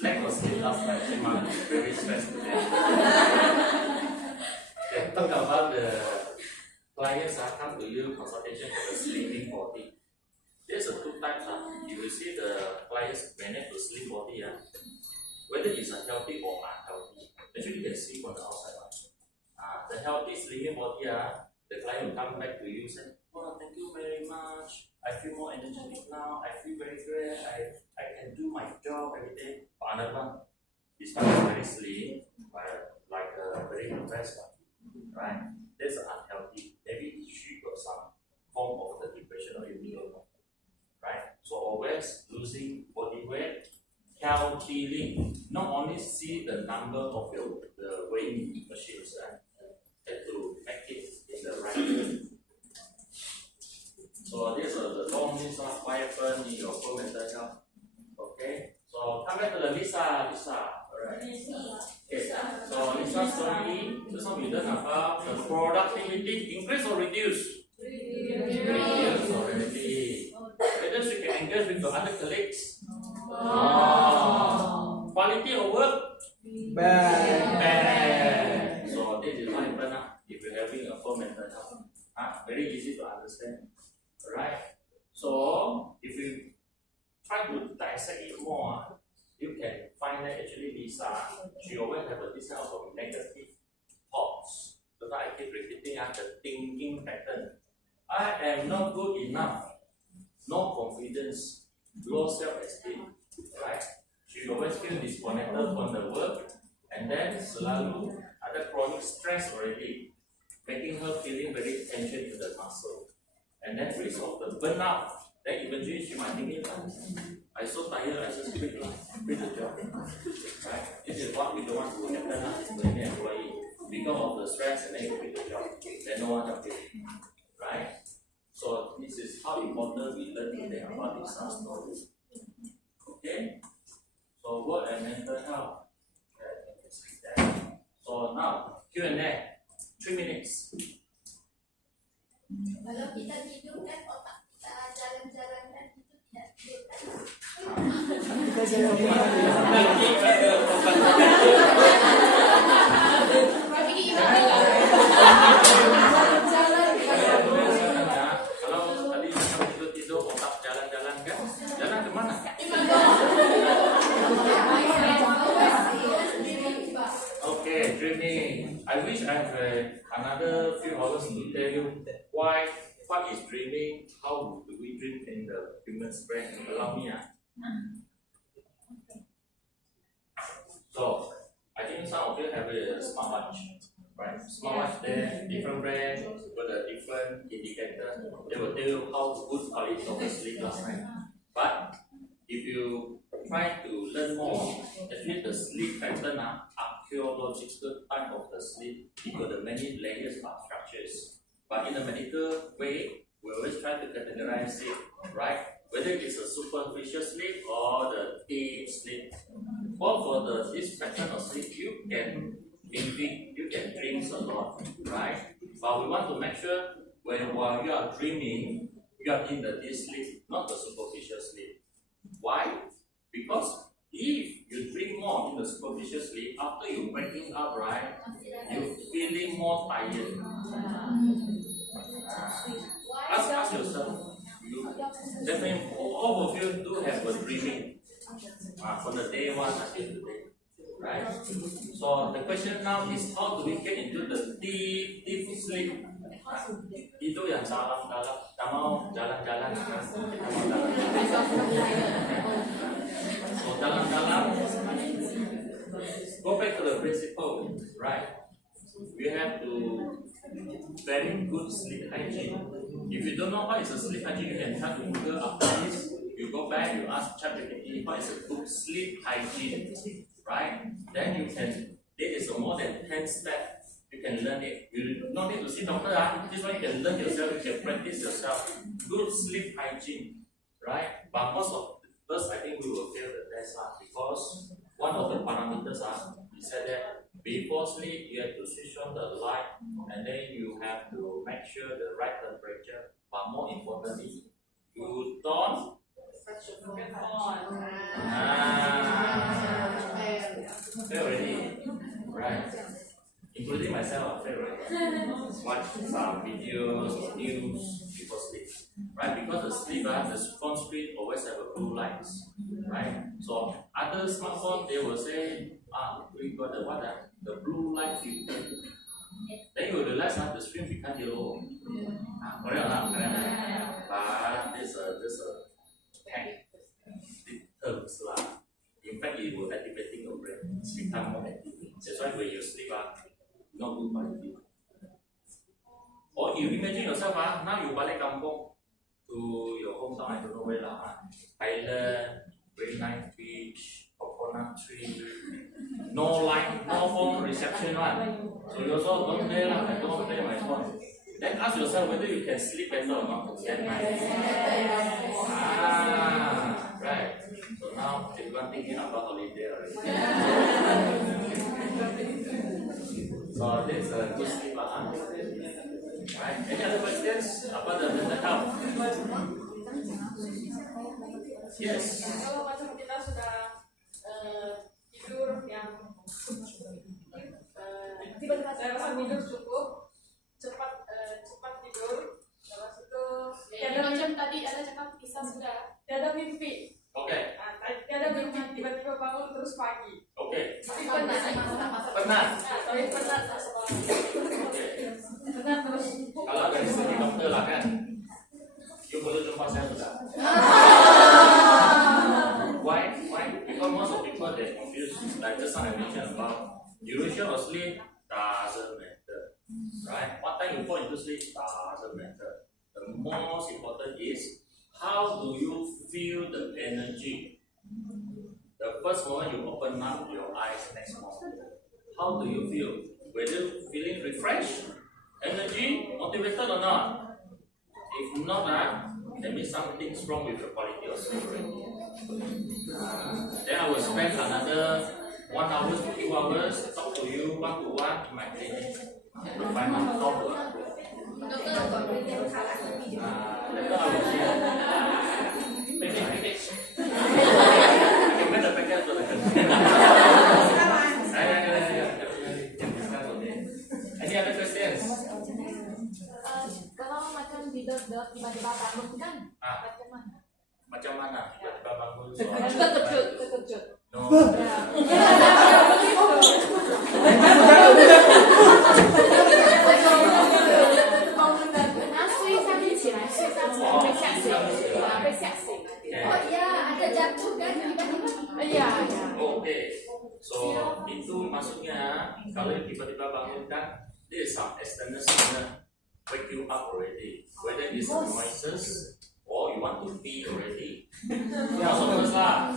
Lack of sleep last night, very stressed today. Then talk about the clients come to you consultation for the sleeping body. There's 2 types. You will see the clients manage to sleep body, whether it's a healthy or unhealthy. Actually, you can see from the outside. The healthy sleeping body, the client will come back to you and say, "Oh, thank you very much. I feel more energetic now. I feel very good. I can do my job every day." But another one, this one is very sleep, like a very depressed one, right? That's unhealthy. Maybe she got some form of the depression or immune, right? So always losing body weight, healthily. Not only see the number of the weighing machines, right? Have to make it in the right way. So these are the long list of what happened in your poor mental health. Okay. So come back to the Lisa. Alright. Okay. So Lisa's story. This one we learn about the productivity increase or reduce. Reduce already. Whether she can engage with the other colleagues. Quality of work. Bad. So this is what happens if you're having a poor mental health. Very easy to understand. Right? So, if you try to dissect it more, you can find that actually Lisa, she always have this kind of negative thoughts. So that I keep repeating the thinking pattern. I am not good enough, no confidence, low self-esteem. Right? She always feel disconnected from the work, and then selalu ada chronic stress already, making her feeling very tension in the muscle. And then risk of the burnout. Then eventually she might think, I'm so tired, I just quit the job. Right? This is what we don't want to happen to any employee. Because of the stress and then you quit the job. Then no one helps you. Right? So this is how important we learn today about this story. Okay? So work and mental health. So now Q&A. 3 minutes. Kalau kita tidur kan otak kita jalan-jalan kan itu tidak tidur kan? Kita jalan-jalan. Kalau tadi kamu tidur otak jalan-jalan kan? Jalan kemana? Okay, dreaming. I wish I have another few hours to tell you what is dreaming, how do we dream in the human brain. Allow me. So, I think some of you have a smartwatch, right? Smartwatch there, different brand, with a different indicator. They will tell you how good quality of the sleep last night. But if you try to learn more, actually the sleep pattern archaeological type of the sleep, because the many layers of structures. But in a medical way, we always try to categorize it, right? whether it's a superficial sleep or the deep sleep. For this pattern of sleep, you can dream a lot, right? But we want to make sure while you are dreaming, you are in the deep sleep, not the superficial sleep. Why? Because if you dream more in the superficial sleep, after you waking up, right, you're feeling more tired. Ask yourself. Definitely, all of you do have a dreaming from the day one until today, right? So the question now is, how do we get into the deep sleep? Itu yang dalam-dalam, kita mau jalan-jalan, kita mau jalan-jalan. So dalam-dalam, go back to the principle, right? We have to very good sleep hygiene. If you don't know what is a sleep hygiene, you can try to Google after this. You go back, you ask ChatGPT what is a good sleep hygiene, right? Then you can, there is more than 10 steps. You can learn it. You don't need to see doctor. This one you can learn yourself, you can practice yourself. Good sleep hygiene, right? But most of first, I think we will fail the test because one of the parameters we said that before sleep you have to switch on the light and then you have to make sure the right temperature. But more importantly, you don't fail already, right? Including myself, I fail already. Watch some videos, news before sleep, right? Because the sleep, the phone screen always have a blue lights, right? So other smartphone they will say, we got the blue light filter. Then you realize the screen become yellow. Correct. But there's a tech terms lah. In fact, it will activating your brain, become more active. That's why when you sleep, not good quality. Or you imagine yourself, now you balik kampung to your hometown, I don't know where lah, island, very nice beach, coconut tree, no light, no phone reception one. So you also don't play lah, I don't play my phone. Then ask yourself whether you can sleep better or not that night. Right. So now everyone thinking about holiday already. So this is a good sleep, right? Any other questions about the mental health? Yes. Kalau macam kita sudah tidur yang tiba-tiba saya rasa tidur cukup cepat tidur, terus itu Ya, macam tadi ada cakap bisa sudah. tiada mimpi. Okay. Tiada mimpi tiba-tiba bangun terus pagi. Okay. Tapi penat. Tapi penat sekolah. Penat terus. Kalau dari segi dokter lah kan, you perlu jumpa saya sudah. Why? Because most of people they confuse, like just now I mentioned about duration of sleep doesn't matter, right? What time you fall into sleep doesn't matter. The most important is how do you feel the energy? The first moment you open up your eyes, next moment, how do you feel? Whether feeling refreshed, energy, motivated or not? If not, that means something's wrong with the quality of sleep. Then I will spend another 1 hour to 2 hours talk to you one-to-one in my clinic to find out how to improve. Dokter kok beritahu salah. Later I will share. Package. I can make the package to the Any other questions? Kalau macam tiba-tiba bangun kan, macam mana? Macam mana? Tiba-tiba bangun. Terkejut. No. 被吓醒。 Oh iya, ada jatuh kan tiba-tiba. Iya. Oke. So itu maksudnya kalau tiba-tiba bangun kan, there is some external signal wake you up already. Whether it's noises or you want to pee already. Ya, terus lah.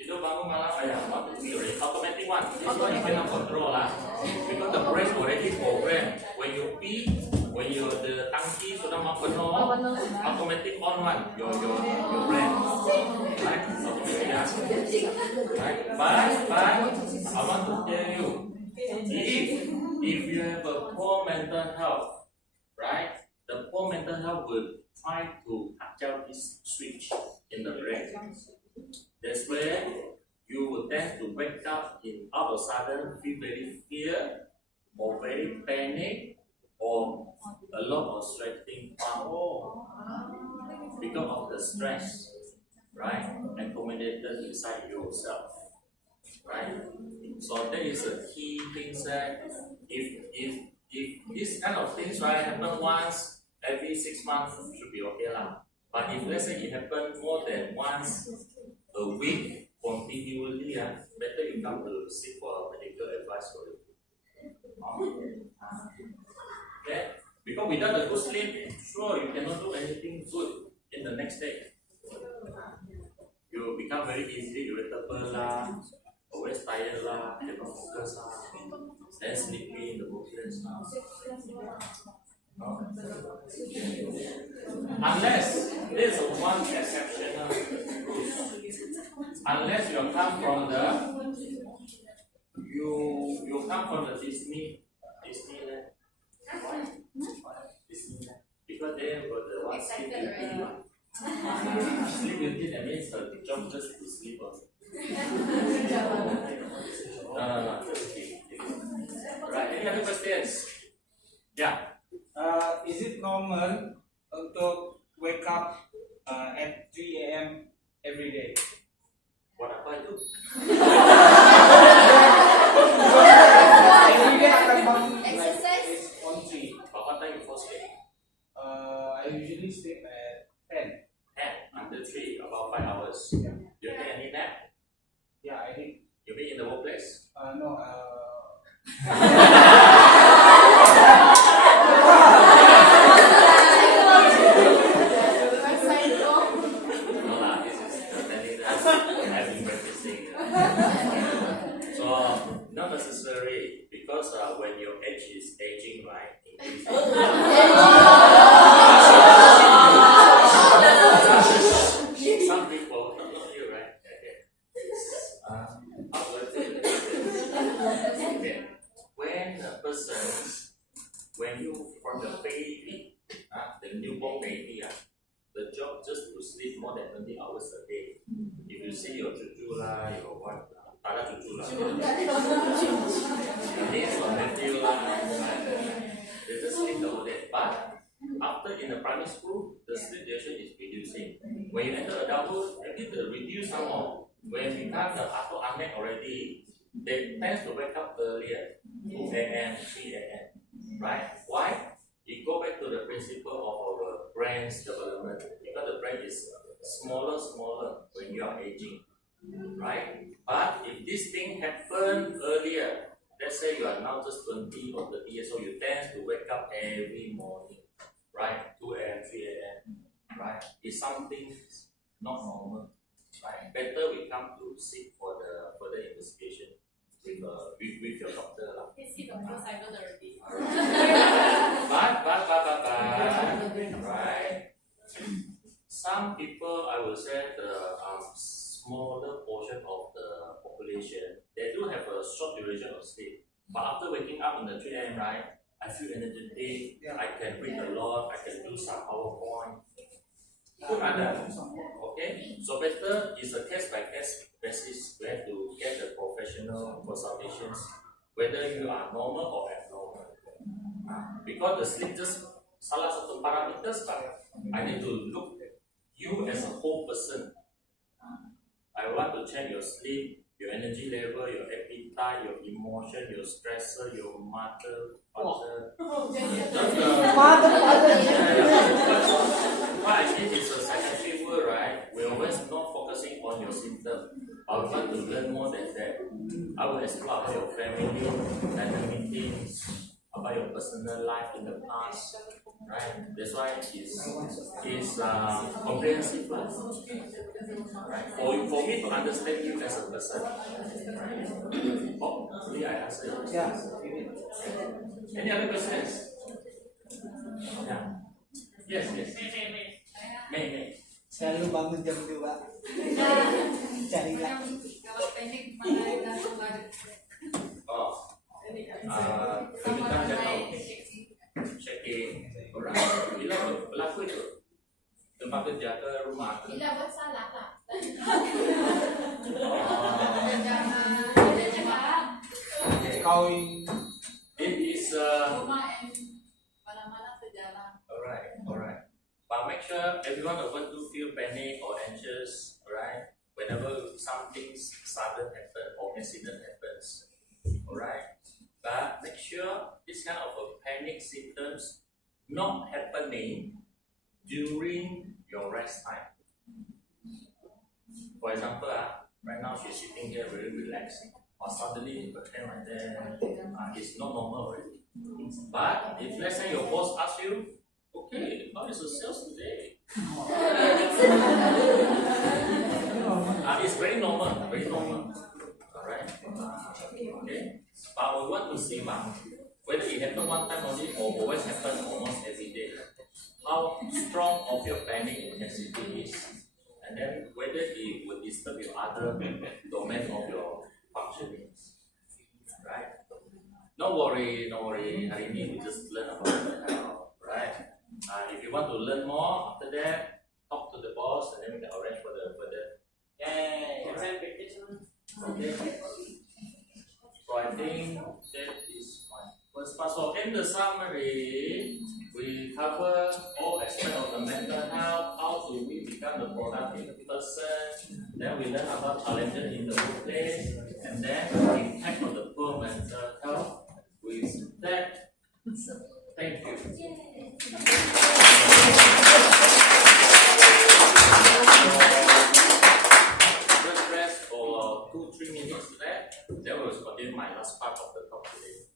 You bangun malam, want to pee already. Automatic one. This one you cannot control lah. Because the brain already programmed. When you pee, when the tangki bateri sudah mau penuh, automatic on one your brand, right? Automatic, yeah. Right? But I want to tell you, if you have a poor mental health, right? The poor mental health will try to adjust this switch in the brain. That's where you will tend to wake up in all of a sudden feel very fear or very panic or a lot of sweating because of the stress, right? Accumulated inside yourself, right? So that is a key thing that if this kind of things right happen once every 6 months should be okay lah. But if let's say it happen more than once a week continually, better you come to seek for medical advice for it. Okay? Because without a good sleep, sure you cannot do anything good in the next day. You become very easily irritable lah, always tired lah, cannot focus lah, then sleepy in the workplace lah. Unless there is one exceptional rule. Unless you come from the Disneyland. Why? Disneyland. Because they got the one sleep beauty. Sleep beauty, that means the job just to sleep on. No. Right, any other questions? Yeah. Is it normal untuk wake up at 3 a.m. every day? Buat apa itu? Every day akan bangun Exercise. on 3. What time you fall asleep? I usually sleep at 10. 10 until 3, about 5 hours. You take any nap? Yeah, I think. You mean in the workplace? No. No lah, this is pretending that I've been practicing. So, not necessary, because when your age is aging, right? Increasing. Some people, not you, right? Okay. How do I say it? Okay. When you from the baby, the newborn baby, the job just to sleep more than 20 hours a day. If you see your cucu lah, your what, ada cucu lah, your niece or nephew lah, they just sleep the whole day. But after in the primary school, the sleep duration is reducing. When you enter adulthood, maybe the reduce some more. When you become the after anek already, they tend to wake up earlier, 2 a.m., 3 a.m. Right? Why? You go back to the principle of our brain's development, because the brain is smaller when you are aging, right? But if this thing happened earlier, let's say you are now just 20 or 30 years old, you tend to wake up every morning, right? 2 a.m., 3 a.m., right? It's something not normal, right? Better we come to seek for the further investigation with your doctor lah. But, right? Some people, I will say, the smaller portion of the population, they do have a short duration of sleep. But after waking up in the 3 a.m., right, I feel energetic, I can read a lot, I can do some PowerPoint. Okay, so better is a case by case basis. We have to get the professional consultations whether you are normal or abnormal. Because the sleep just salah satu parameters, but I need to look at you as a whole person. I want to check your sleep, your energy level, your appetite, your emotion, your stressor, your mother, father. What I think is a psychiatric word, right? We always not focusing on your symptom. I want to learn more than that. I will explore about your family dynamic things, about your personal life in the past, right? That's why it's comprehensive life, right? For me to understand you as a person, right? Hopefully I answer your questions. Yeah. Any other questions? Yeah. Yes, yes. May. Selalu bangun jam 2, Pak. Cari lah. Kalau pendek mana dan kemarin. Oh. Tunjukkan jadwal check-in. Orang bila berlaku itu tempat kerja ke rumah. Bila buat salah lah. Going. It is Malam-malam berjalan. alright. But make sure everyone don't feel panic or anxious, alright? Whenever something sudden happens or accident happens, alright? But make sure this kind of a panic symptoms not happening during your rest time. For example, right now she's sitting here very relaxed, or suddenly her hand like that, it's not normal already. But if let's say your boss asks you, okay, how is the sales today? It's very normal, alright? Okay, but we want to see whether it happen one time only or always happen almost every day. How strong of your panic intensity is, and then whether it will disturb your other domain of your functioning, right? No worry. Hari ini we just learn about it now, right? If you want to learn more, after that, talk to the boss, and then we can arrange for the further. Yay! Okay. So I think that is my first part. So in the summary, we cover all aspects of the mental health. How do we become the productive person? Then we learn about challenges in the workplace, and then the impact of the poor mental health. With that, thank you. Just rest for 2-3 minutes left. Then we will continue my last part of the talk today.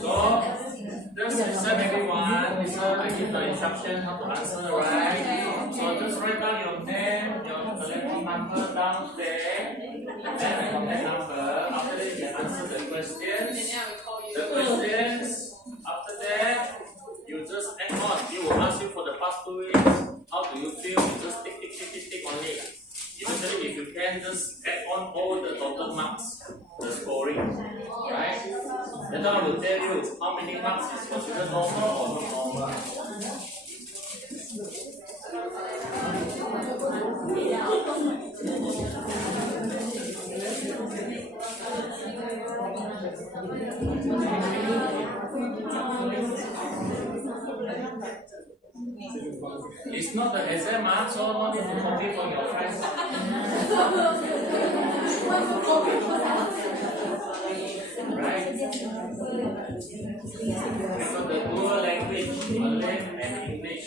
So, just listen everyone, listen, I give the instruction how to answer, right? So just write down your name, your telephone number down there, and contact number. After that, you can answer the questions. The questions. After that, you just add on. You will ask you for the past 2 weeks. How do you feel? You just tick only. Eventually, if you can, just add on all the total marks, the scoring, right? Then I will tell you how many marks is considered normal or not normal. It's not the exam mark, so no need to copy from your friends. Right? Because the dual language, Malay and English.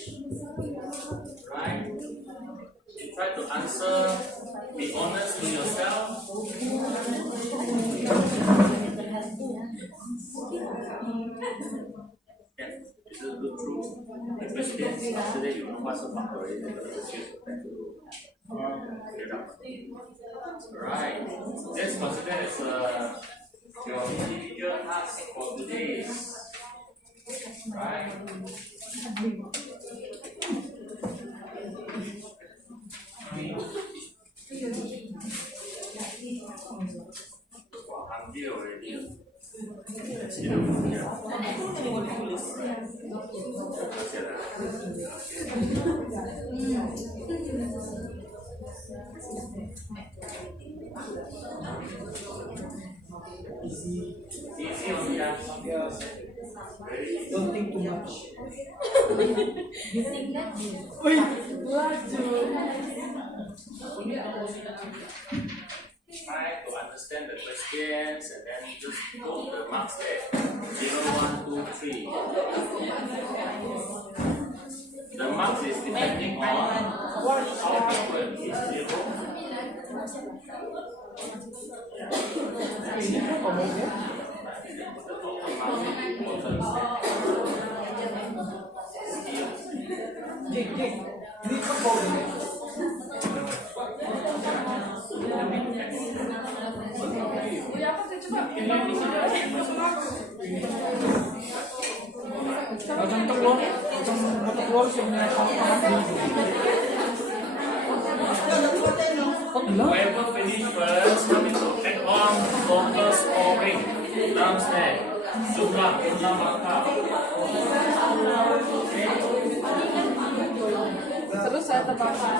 Right? You try to answer, be honest to yourself. Yeah, this is the truth. The questions, after that you know what's the mark already, you're going to just use that to get up. Right. Let's consider as your individual task for today. Right. Wow, hungry already. Let's get up from here. Easy only, yeah. Don't think too much. Try to understand the questions and then just put the marks there. 0, 1, 2, 3. The marks is depending on how frequent is 0. Whoever finish first, coming to add on total scoring downstairs. Jumlah maka. Terus saya terbakar.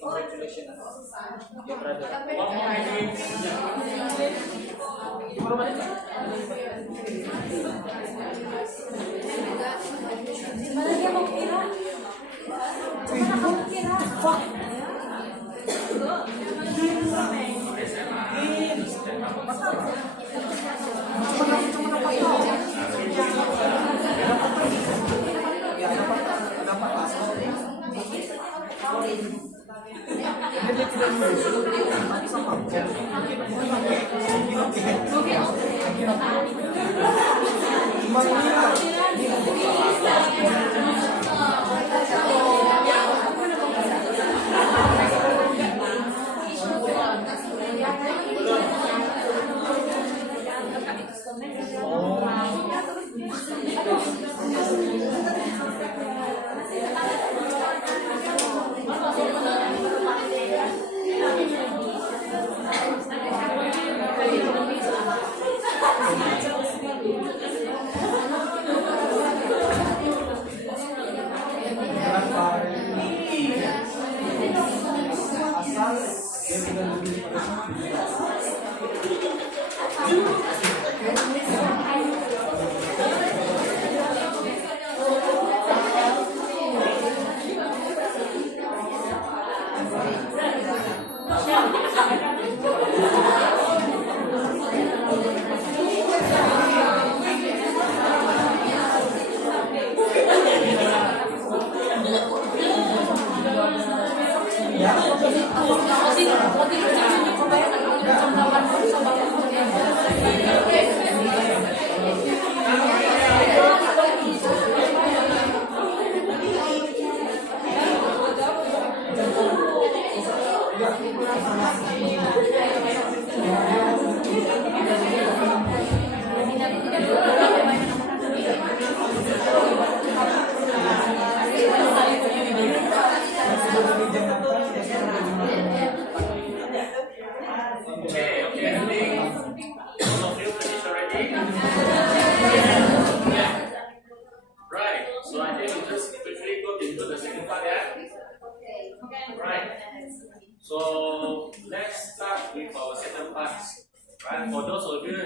Congratulations. Your brother. One more minute. Gimana dia mau kira? Gimana kamu kira? So let's start with our second part. Right? For those of you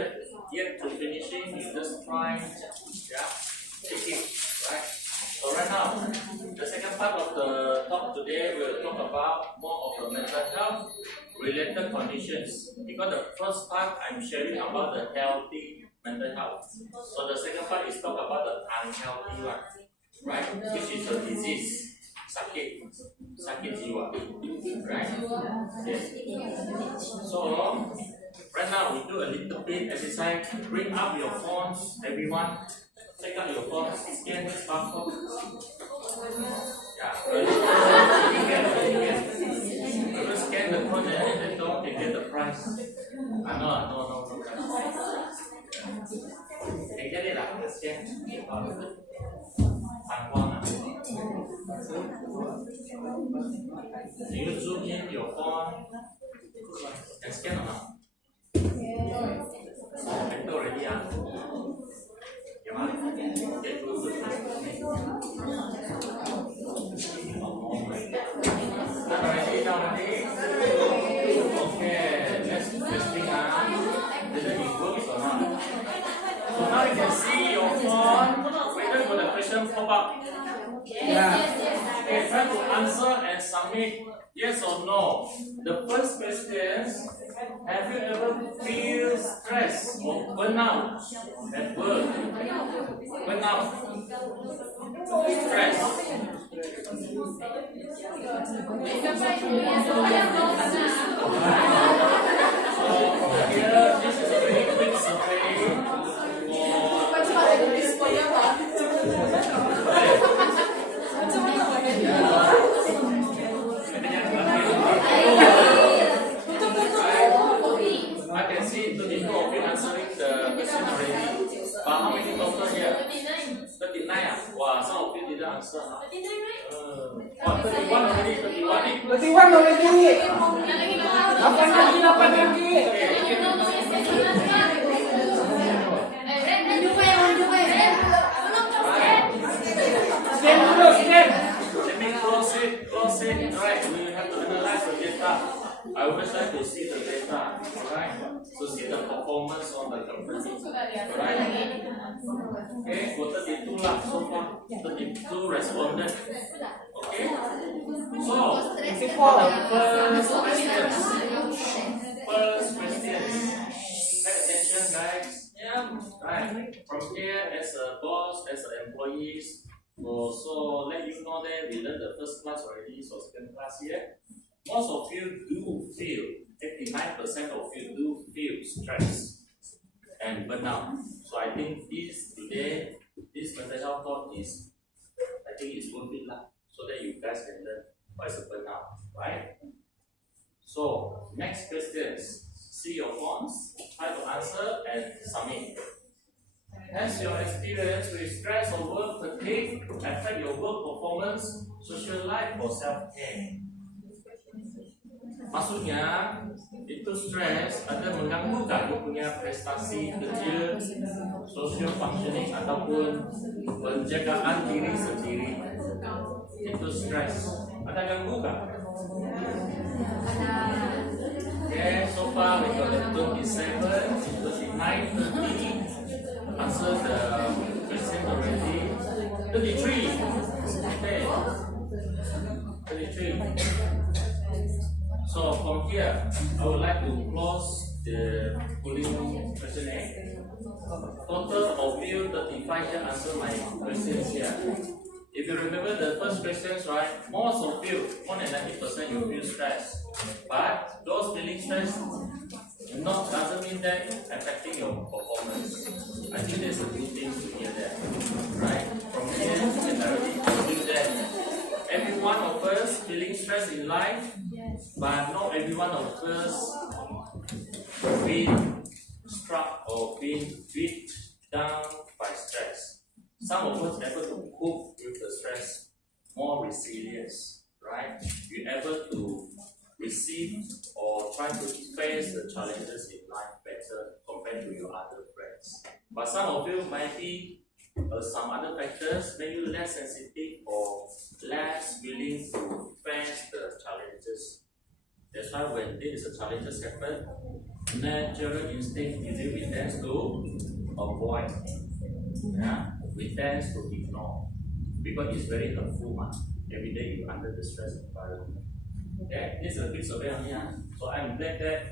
yet to finishing, you just try, take it. Right? So right now, the second part of the talk today will talk about more of the mental health related conditions. Because the first part I'm sharing about the healthy mental health. So the second part is talk about the unhealthy one, right? Which is a disease. Sakit jiwa, right? Yes. So right now we do a little bit exercise. Bring up your phones, everyone. Take out your phones, scan this barcode. Yeah, really can. You scan the code and then don't get the price. No. Can get it lah, scan. Do you zoom in your phone and scan or not? Enter already, Okay, good. Done already? Okay, let's testing whether it works or not. So now you can see your phone, waiting for the question pop up. Okay, try to answer and submit yes or no. The first question, have you ever feel stress or burnout at work? Burnout, stress. So here, this is a very quick survey I can see 32 of you answering the question already. But how many total here? 39. Wow, some of you didn't answer. 31 already. 31 already. 8 lagi. Let me close it. Alright, we have to analyze the data. I always like to see the data, alright? To see the performance of the company, alright? Okay, for 32 lah so far, 32 responded. Okay, so for the first question, pay attention, guys. Right, from here as a boss, as an employees. So let you know that we learned the first class already, so second class here. Most of you do feel, 89% of you do feel stress and burnout. So I think this mental health talk is, I think it's worth it lah, so that you guys can learn what is a burnout, right? So next questions, see your phones, try to answer and submit. Has your experience with stress or work fatigue affect your work performance, social life or self-care? Maksudnya, itu stres ada mengganggu tak you punya prestasi kerja, social functioning ataupun penjagaan diri sendiri? Itu stres. Ada ganggu tak? Okay, so far we got 27, 29, 30. Answer the question already. 33. Okay. 33. So from here, I would like to close the polling questionnaire. Total of you 35 here answer my questions here. If you remember the first questions, right? Most of you, more than 90%, you feel stressed. But those feeling stressed doesn't mean that affecting your performance. I think there's a good thing to hear that, right? From here, you can already feel that every one of us feeling stress in life, but not every one of us being struck or being beat down by stress. Some of us able to cope with the stress, more resilience, right? You able to receive or try to face the challenges in life better compared to your other friends. But some of you might be some other factors make you less sensitive or less willing to face the challenges. That's why when this is a challenges happen, natural instinct is we tend to avoid. Yeah? We tend to ignore. Because it's very hurtful. Every day you're under the stress environment. Okay, this is a quick survey on here. So I'm glad that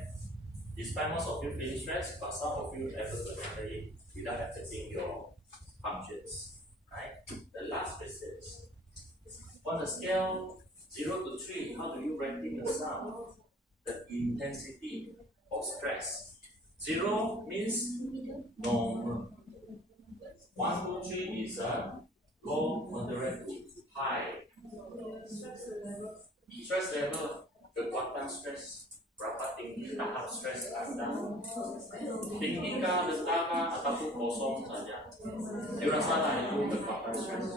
despite most of you feeling stressed, but some of you able to handle it without affecting your functions. Right? The last question is, on a scale 0 to 3, how do you ranking yourself? The intensity of stress. 0 means normal. 1, 2, 3 is a low, moderate to high. Stress level, kekuatan stres, berapa tinggi tahap stres Anda? Tinggi kah, rendah kah, ataupun kosong saja? You rasa lah itu kekuatan stres.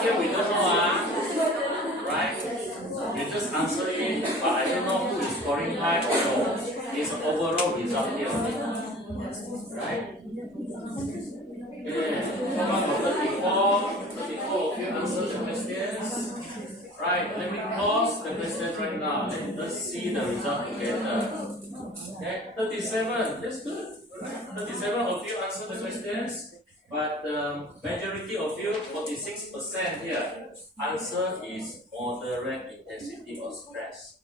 Here we don't know, right? You just answer it, but I don't know who is scoring high or low. It's an overall result here, right? Okay, come on, 34 of you answer the questions. Right, let me pause the question right now. Let us see the result together. Okay, 37, that's good. 37 of you answer the questions, but the majority of you, 46% here, answer is moderate intensity of stress.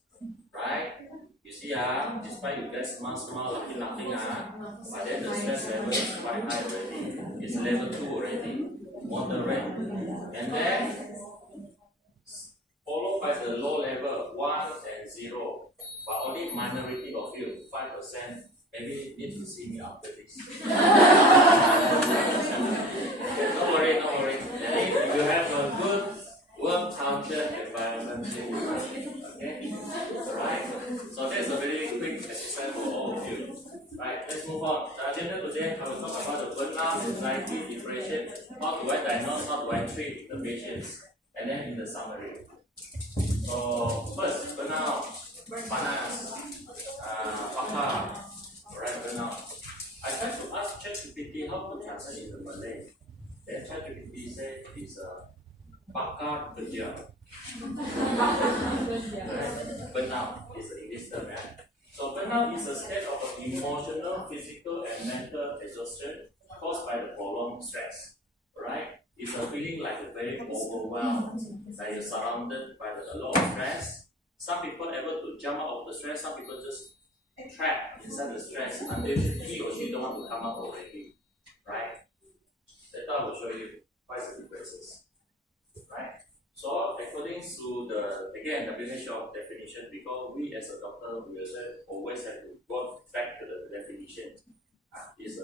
Right? You see, despite you guys smile, laughing, but then the stress level is quite high already. It's level 2 already, moderate. And then, followed by the low level, 1 and 0. But only minority of you, 5%, maybe need to see me after this. Don't worry, don't worry. If you have a good work culture environment, okay? Right? So that's a very quick exercise for all of you. Right, let's move on. Agenda today, I will talk about the burnout, anxiety, depression. How do I diagnose, how do I treat the patients? And then in the summary. So first, burnout, panas, pakar, right, burnout. I tried to ask ChatGPT how to translate into Malay. Then ChatGPT said it's pakar kerja. Burnout is the English term, right? So burnout is a state of emotional, physical, and mental exhaustion caused by the prolonged stress. Right? It's a feeling like you're very overwhelmed, like you're surrounded by a lot of stress. Some people are able to jump out of the stress, some people just trapped inside the stress until he or she don't want to come out already. Right? Later I will show you why the differences. Right? So according to the, again, WHO definition, because we as a doctor, we also always have to go back to the definition. This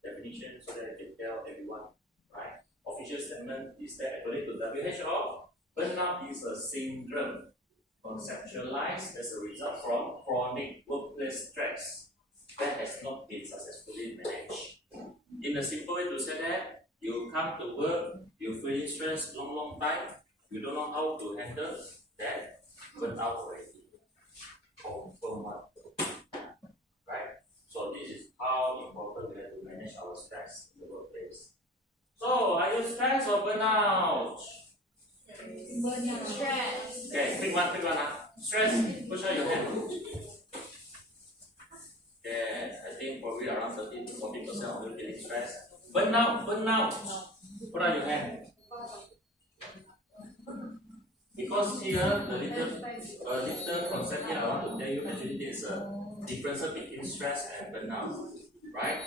definition so that I can tell everyone, right? Official statement is that according to WHO, burnout is a syndrome conceptualized as a result from chronic workplace stress that has not been successfully managed. In a simple way to say that, you come to work, you feel stressed long time, you don't know how to handle that, burnout already. Right? So this is how important we have to manage our stress in the workplace. So, are you stressed or burnout? Stress. Okay, pick one. Stress, push out your hand. Okay, I think probably around 30 to 40% of you feeling stressed. Burnout. Put out your hand. Because here, the little concept here I want to tell you, actually there's a difference between stress and burnout, right?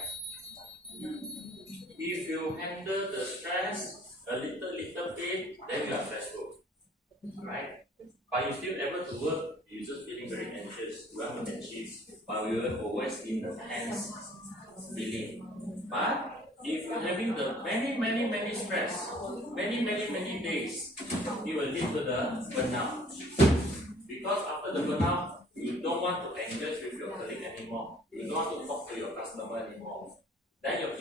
If you handle the stress a little bit, then you are stressful, right? But you still able to work, you're just feeling very anxious, you want to achieve, but you are always in the tense feeling. But if you're having the many stress, many days, it will lead to the burnout. Because after the burnout, you don't want to engage with your colleague anymore. You don't want to talk to your customer anymore. Then your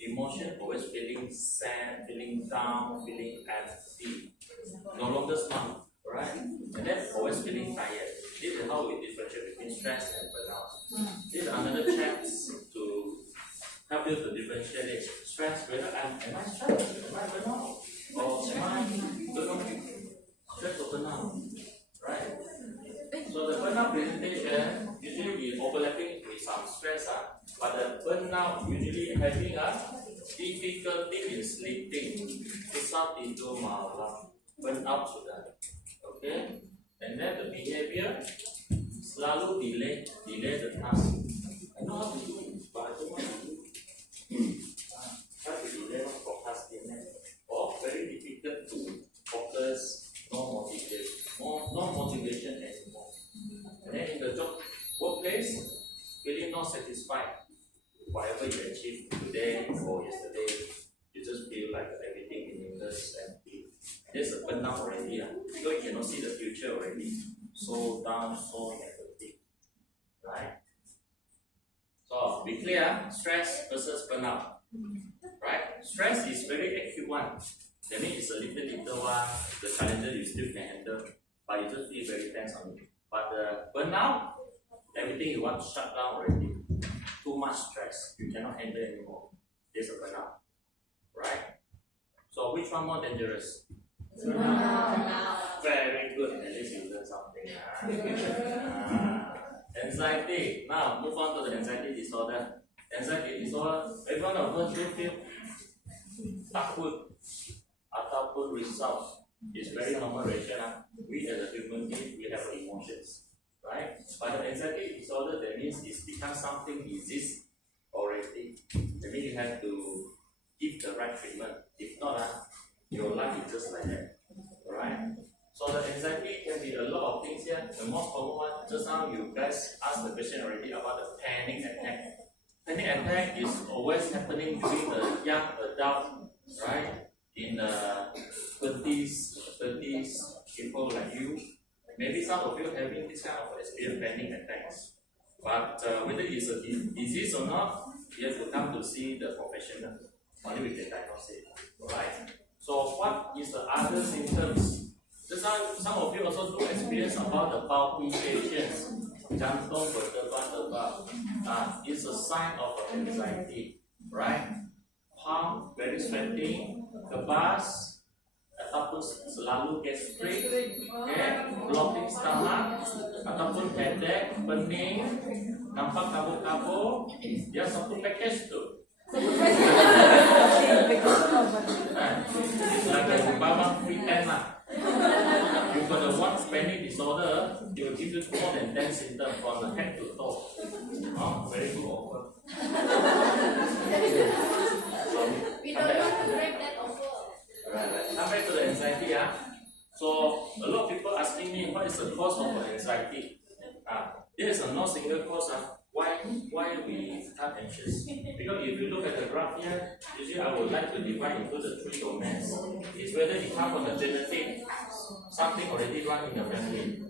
emotion always feeling sad, feeling down, feeling empty. No longer smile, right? And then always feeling tired. This is how we differentiate between stress and burnout. This is another chance to help you to differentiate stress, whether am I stressed, am I burnout, or of mind, stress or burnout, right? So the burnout presentation usually be overlapping with some stress, but the burnout usually having a difficulty in sleeping, result into burnout sudah. Okay, and then the behavior selalu delay the task. I know how to do, but I don't want to do. How to delay procrastinate, or very difficult to focus, no motivation anymore. And then in the job workplace, feeling not satisfied. Whatever you achieved today or yesterday, you just feel like everything meaningless and empty. There's a burnout already, because you cannot see the future already. So down, so negative, right? So be clear, stress versus burnout, right? Stress is very acute one. That means it's a little one. The challenges you still can handle, but you just feel very tense on it. But the burnout, everything you want to shut down already. Too much stress, you cannot handle anymore. There's a burnout, right? So which one more dangerous? Very good, at least you learn something. Anxiety. Now move on to the anxiety disorder. Anxiety disorder, every one of us will feel takut ataupun result. It's very normal reaction. We as a human being, we have emotions, right? But the anxiety disorder, that means it's become something disease already. That means you have to give the right treatment. If not, your life is just like that, alright? So the anxiety can be a lot of things here. The most common one, just now you guys asked the question already about the panic attack. Panic attack is always happening during the young adult, right? In the 20s, 30s, people like you. Maybe some of you having this kind of experience, panic attacks. But whether it's a disease or not, you have to come to see the professional. Only we can diagnose it, alright? So what is the other symptoms? Some of you also do experience about the palpitations, jantung berdebar-debar. It's a sign of anxiety, right? Palm very sweating, kebas, ataupun selalu gastric, okay, bloating stomach, ataupun headache, pening, nampak kabur-kabur, dia satu package tu. Like a Obama pretend lah. You got the one panic disorder, it will give you more than 10 symptoms from the head to toe. Very good offer. We don't want to break that offer. Right. Come back to the anxiety. So a lot of people asking me what is the cause of anxiety. There is no single cause. Why we become anxious? Because if you look at the graph here, usually I would like to divide into the three domains. It's whether it comes from the genetic, something already run in the family.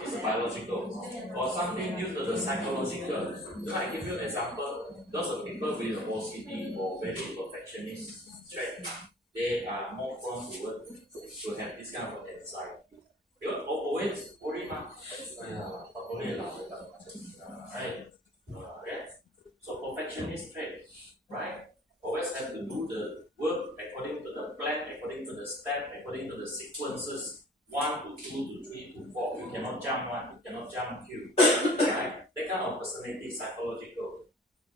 It's a biological, or something due to the psychological. So I give you an example. Those are people with OCD or very perfectionist trait. They are more prone to have this kind of anxiety. You always worry, right? So perfectionist trait, right? Always have to do the work according to the plan, according to the step, according to the sequences. 1 to 2 to 3 to 4. You cannot jump one, you cannot jump two. Right? That kind of personality, psychological.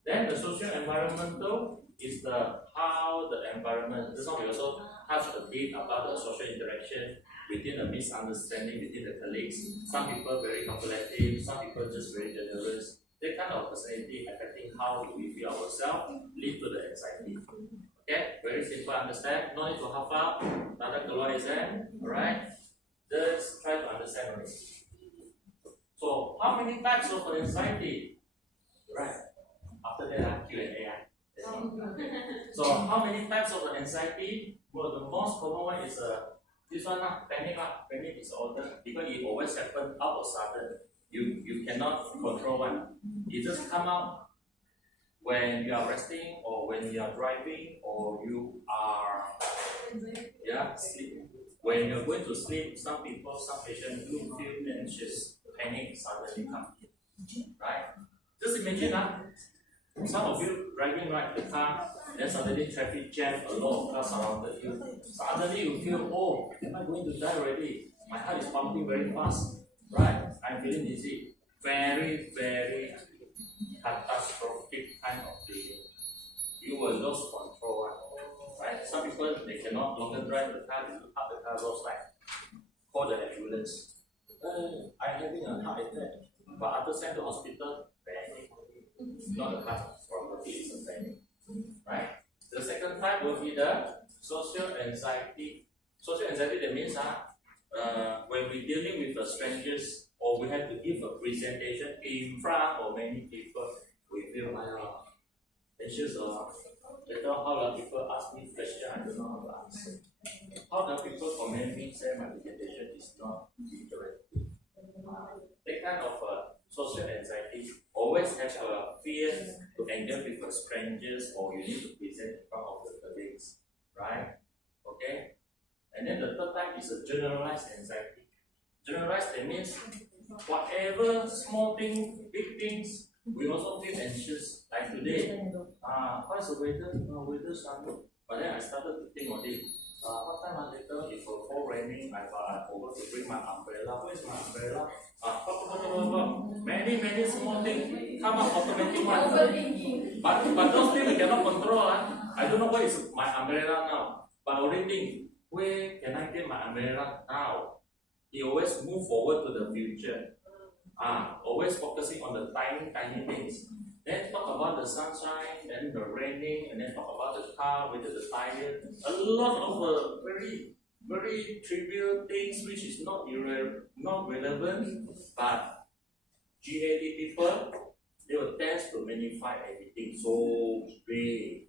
Then the social environmental is the how the environment. This one we also touch a bit about the social interaction within the misunderstanding within the colleagues. Some people very calculative, some people just very generous. That kind of personality affecting how do we feel ourselves lead to the anxiety. Okay, very simple understand. No need to hafal. Nada keluar exam. Alright. Just try to understand only. So how many types of anxiety? Right. After that, Q&A. So how many types of anxiety? Well, the most common one is this one, panic disorder, because it always happens out of sudden. You cannot control one. It just come out when you are resting, or when you are driving, or you are sleeping. When you're going to sleep, some people, some patients do feel anxious, panic suddenly come. Right? Just imagine some of you driving the car, Then suddenly traffic jam, a lot of cars surrounded you. Suddenly you feel, oh, am I going to die already? My heart is pumping very fast. Right? I'm feeling dizzy. Very, very catastrophic kind of feeling. You will lose control. Right? Some people, they cannot longer drive the car, they look up the car roadside. Call the ambulance. I'm having a heart attack. But after sent to hospital, panic. Not a heart problem, it's a panic. Right? The second type will be the social anxiety. Social anxiety, that means when we're dealing with strangers or we have to give a presentation in front of many people, we feel anxious or later how the people ask me question, I don't know how to answer. How the people comment me say my presentation is not interactive. That kind of social anxiety always have a fear to engage with strangers or you need to present in front of the colleagues, right? Okay? And then the third type is a generalized anxiety. Generalized, that means whatever small things, big things, we also feel anxious. Like today, how's the weather? Weather sunny. But then I started to think on it. What time later, if it fall raining, I forgot to bring my umbrella. Where's my umbrella? Many small things come up automatic one. But those things we cannot control. I don't know where is my umbrella now. But already think, where can I get my umbrella now? He always move forward to the future. Always focusing on the tiny things. Then talk about the sunshine, then the raining, and then talk about the car, whether the tire. A lot of very trivial things which is not relevant, but GAD people, they will tend to magnify everything so big,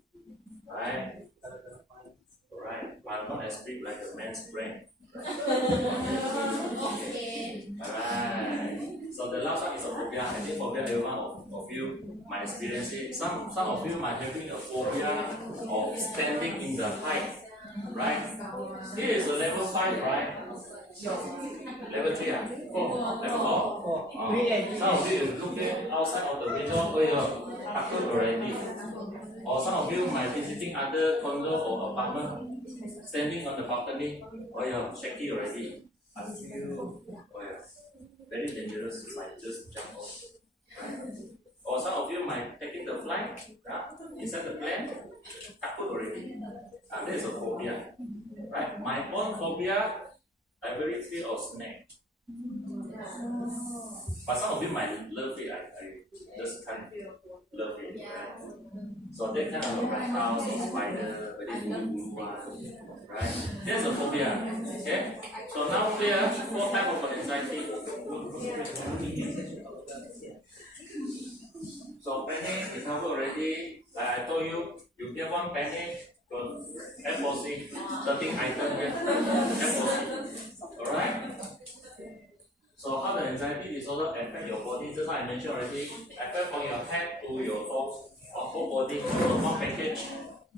right? Alright, but not as big like a man's brain. Alright. So the last one is a phobia. I think phobia, every one of you might experience it. Some of you might having a phobia of standing in the height, right? Here is a level 5, right? Level 3, 4, level 4. Some of you looking outside of the window, takut already. Or some of you might visiting other condo or apartment, standing on the balcony, shaky already. I feel, very dangerous, like just jump off. Or some of you might taking the flight, inside the plane, takut already. That is a phobia, right? My own phobia, I very fear of snake. But some of you might love it, I just can't love it, right? So that kind of reptiles or spider, very blue one, right? There's a phobia, okay? So now clear 4 types of anxiety. So panic, we covered already. Like I told you, you get one panic, go FOC, 13 items here, FOC. Alright? So how the anxiety disorder affect your body? Just like I mentioned already, affect from your head to your toes, or whole body, one package.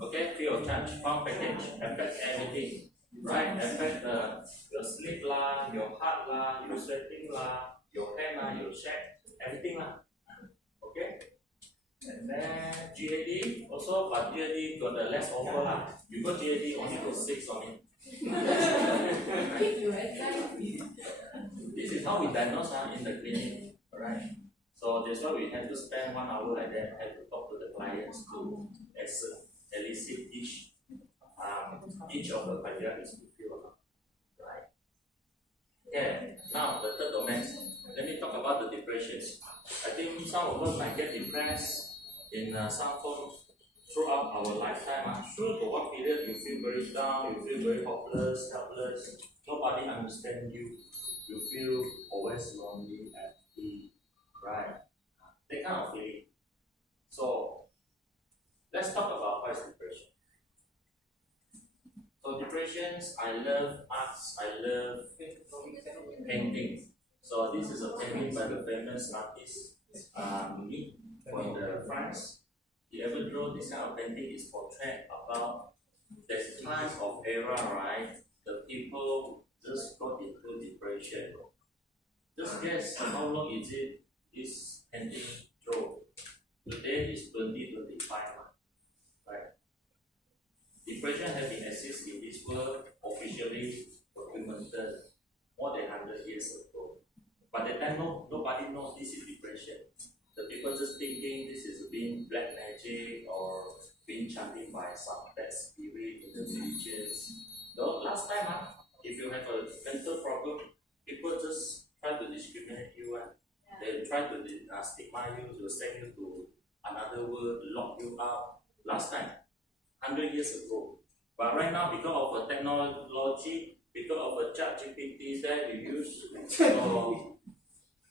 Okay, free of charge, one package, affect everything. Right? Affect your sleep your heart your sweating your hand your shape, everything Okay? And then GAD also, but GAD got the less over You got GAD only got 6 on it. This is how we diagnose in the clinic, alright? So that's why we have to spend 1 hour like that, have to talk to the clients to elicit each of the criteria is fulfilled, right? Okay, now the third domain. Let me talk about the depressions. I think some of us might get depressed in some form throughout our lifetime. Through the one period you feel very down, you feel very hopeless, helpless, nobody understands you, you feel always lonely, empty, right? That kind of feeling. So let's talk about what is depression. So depressions, I love arts, I love painting. So this is a painting by the famous artist Monet from France. He ever drew this kind of painting is portrait about that time of era, right? The people just got into depression. Just guess how long is it this painting draw? Today is 2025, right? were officially documented more than 100 years ago. But at that time, nobody knows this is depression. The people just thinking this is being black magic or being chanted by some bad spirit in the religions. Though last time, if you have a mental problem, people just try to discriminate you. They try to stigma you, to send you to another world, lock you up. Last time, 100 years ago. But right now, because of a technology, because of a ChatGPT that we use, so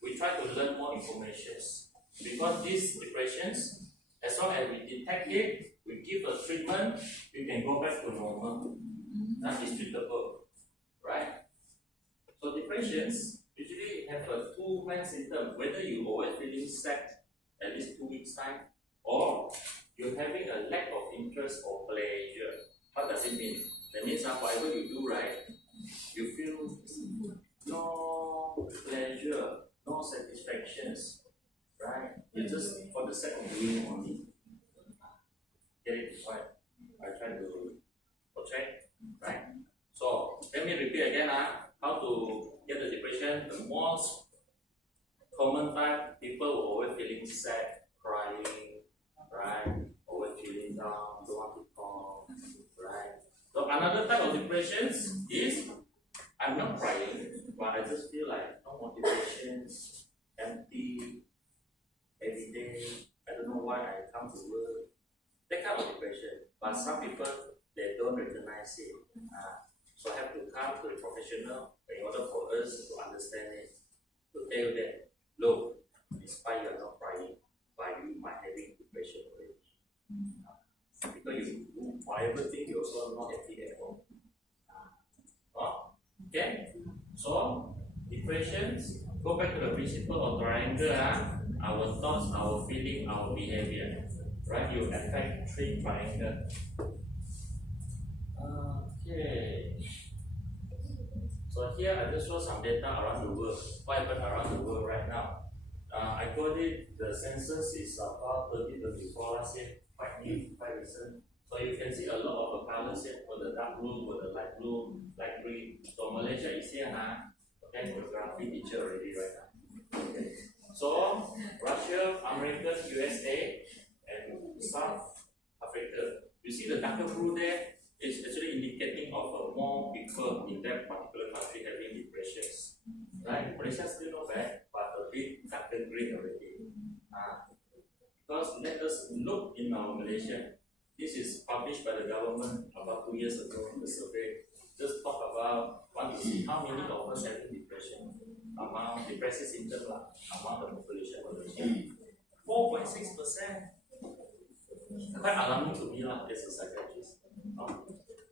we try to learn more information. Because these depressions, as long as we detect it, we give a treatment, you can go back to normal. That is treatable, right? So depressions usually have a two main symptom, whether you always feeling sad at least 2 weeks time, or you're having a lack of interest or pleasure. What does it mean? That means whatever you do, right, you feel no pleasure, no satisfactions, right? You just for the sake of doing only. Get it? Right? I try to portray, right? So let me repeat again. How to get the depression? The most common type, people were always feeling sad, crying, right? Always feeling down, don't want to talk, right? So another type of depressions is I'm not crying, but I just feel like no motivation, empty, every day. I don't know why I come to work. That kind of depression. But some people they don't recognize it. So I have to come to the professional in order for us to understand it. To tell you that, look, despite you're not crying, but you might having depression already. Because you do whatever thing, you're also not happy at all. Okay? So, depressions, go back to the principle of triangle. Our thoughts, our feeling, our behavior. Right? You affect three triangles. Okay. So here I just show some data around the world. What happened around the world right now? I got it, the census is about 2024 last year, quite new, quite recent. So you can see a lot of colors here, for the dark blue, for the light blue, light green. So Malaysia is here now. Okay, photography picture already right now. Okay. So Russia, America, USA, and South Africa. You see the darker blue there is actually indicating of more people in that particular country having depressions. Right? Malaysia still not bad, but a bit darker green already. Because let us look in our Malaysia. This is published by the government about 2 years ago in the survey. Just talk about, want to see how many of us having depression among depressive symptoms among the population of Malaysia. 4.6%. Quite alarming to me as a psychiatrist.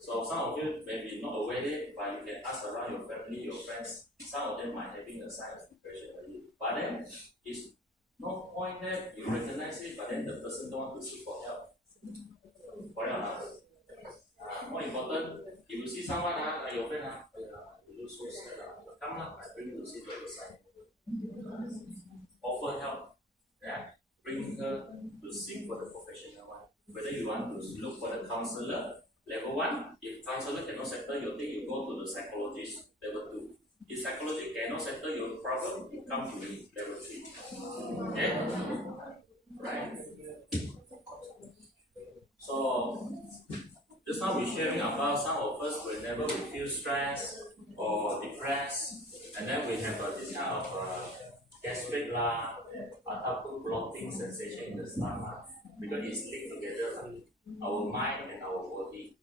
So some of you may be not aware of it, but you can ask around your family, your friends. Some of them might having a sign of depression already. But then it's no point that you recognize it, but then the person don't want to seek for help. More important, if you see someone like your friend, you look so sad, come I bring you to see the other side. Offer help. Yeah. Bring her to seek for the professional one. Whether you want to look for the counselor, level 1, if counselor cannot settle your thing, you go to the psychologist, level 2. If psychology cannot settle your problem, you come to me, level 3. Okay? Right? So, just now we're sharing about some of us whenever we feel stressed or depressed, and then we have this kind of gastric ataupun bloating sensation in the stomach, because it's linked together, our mind and our body,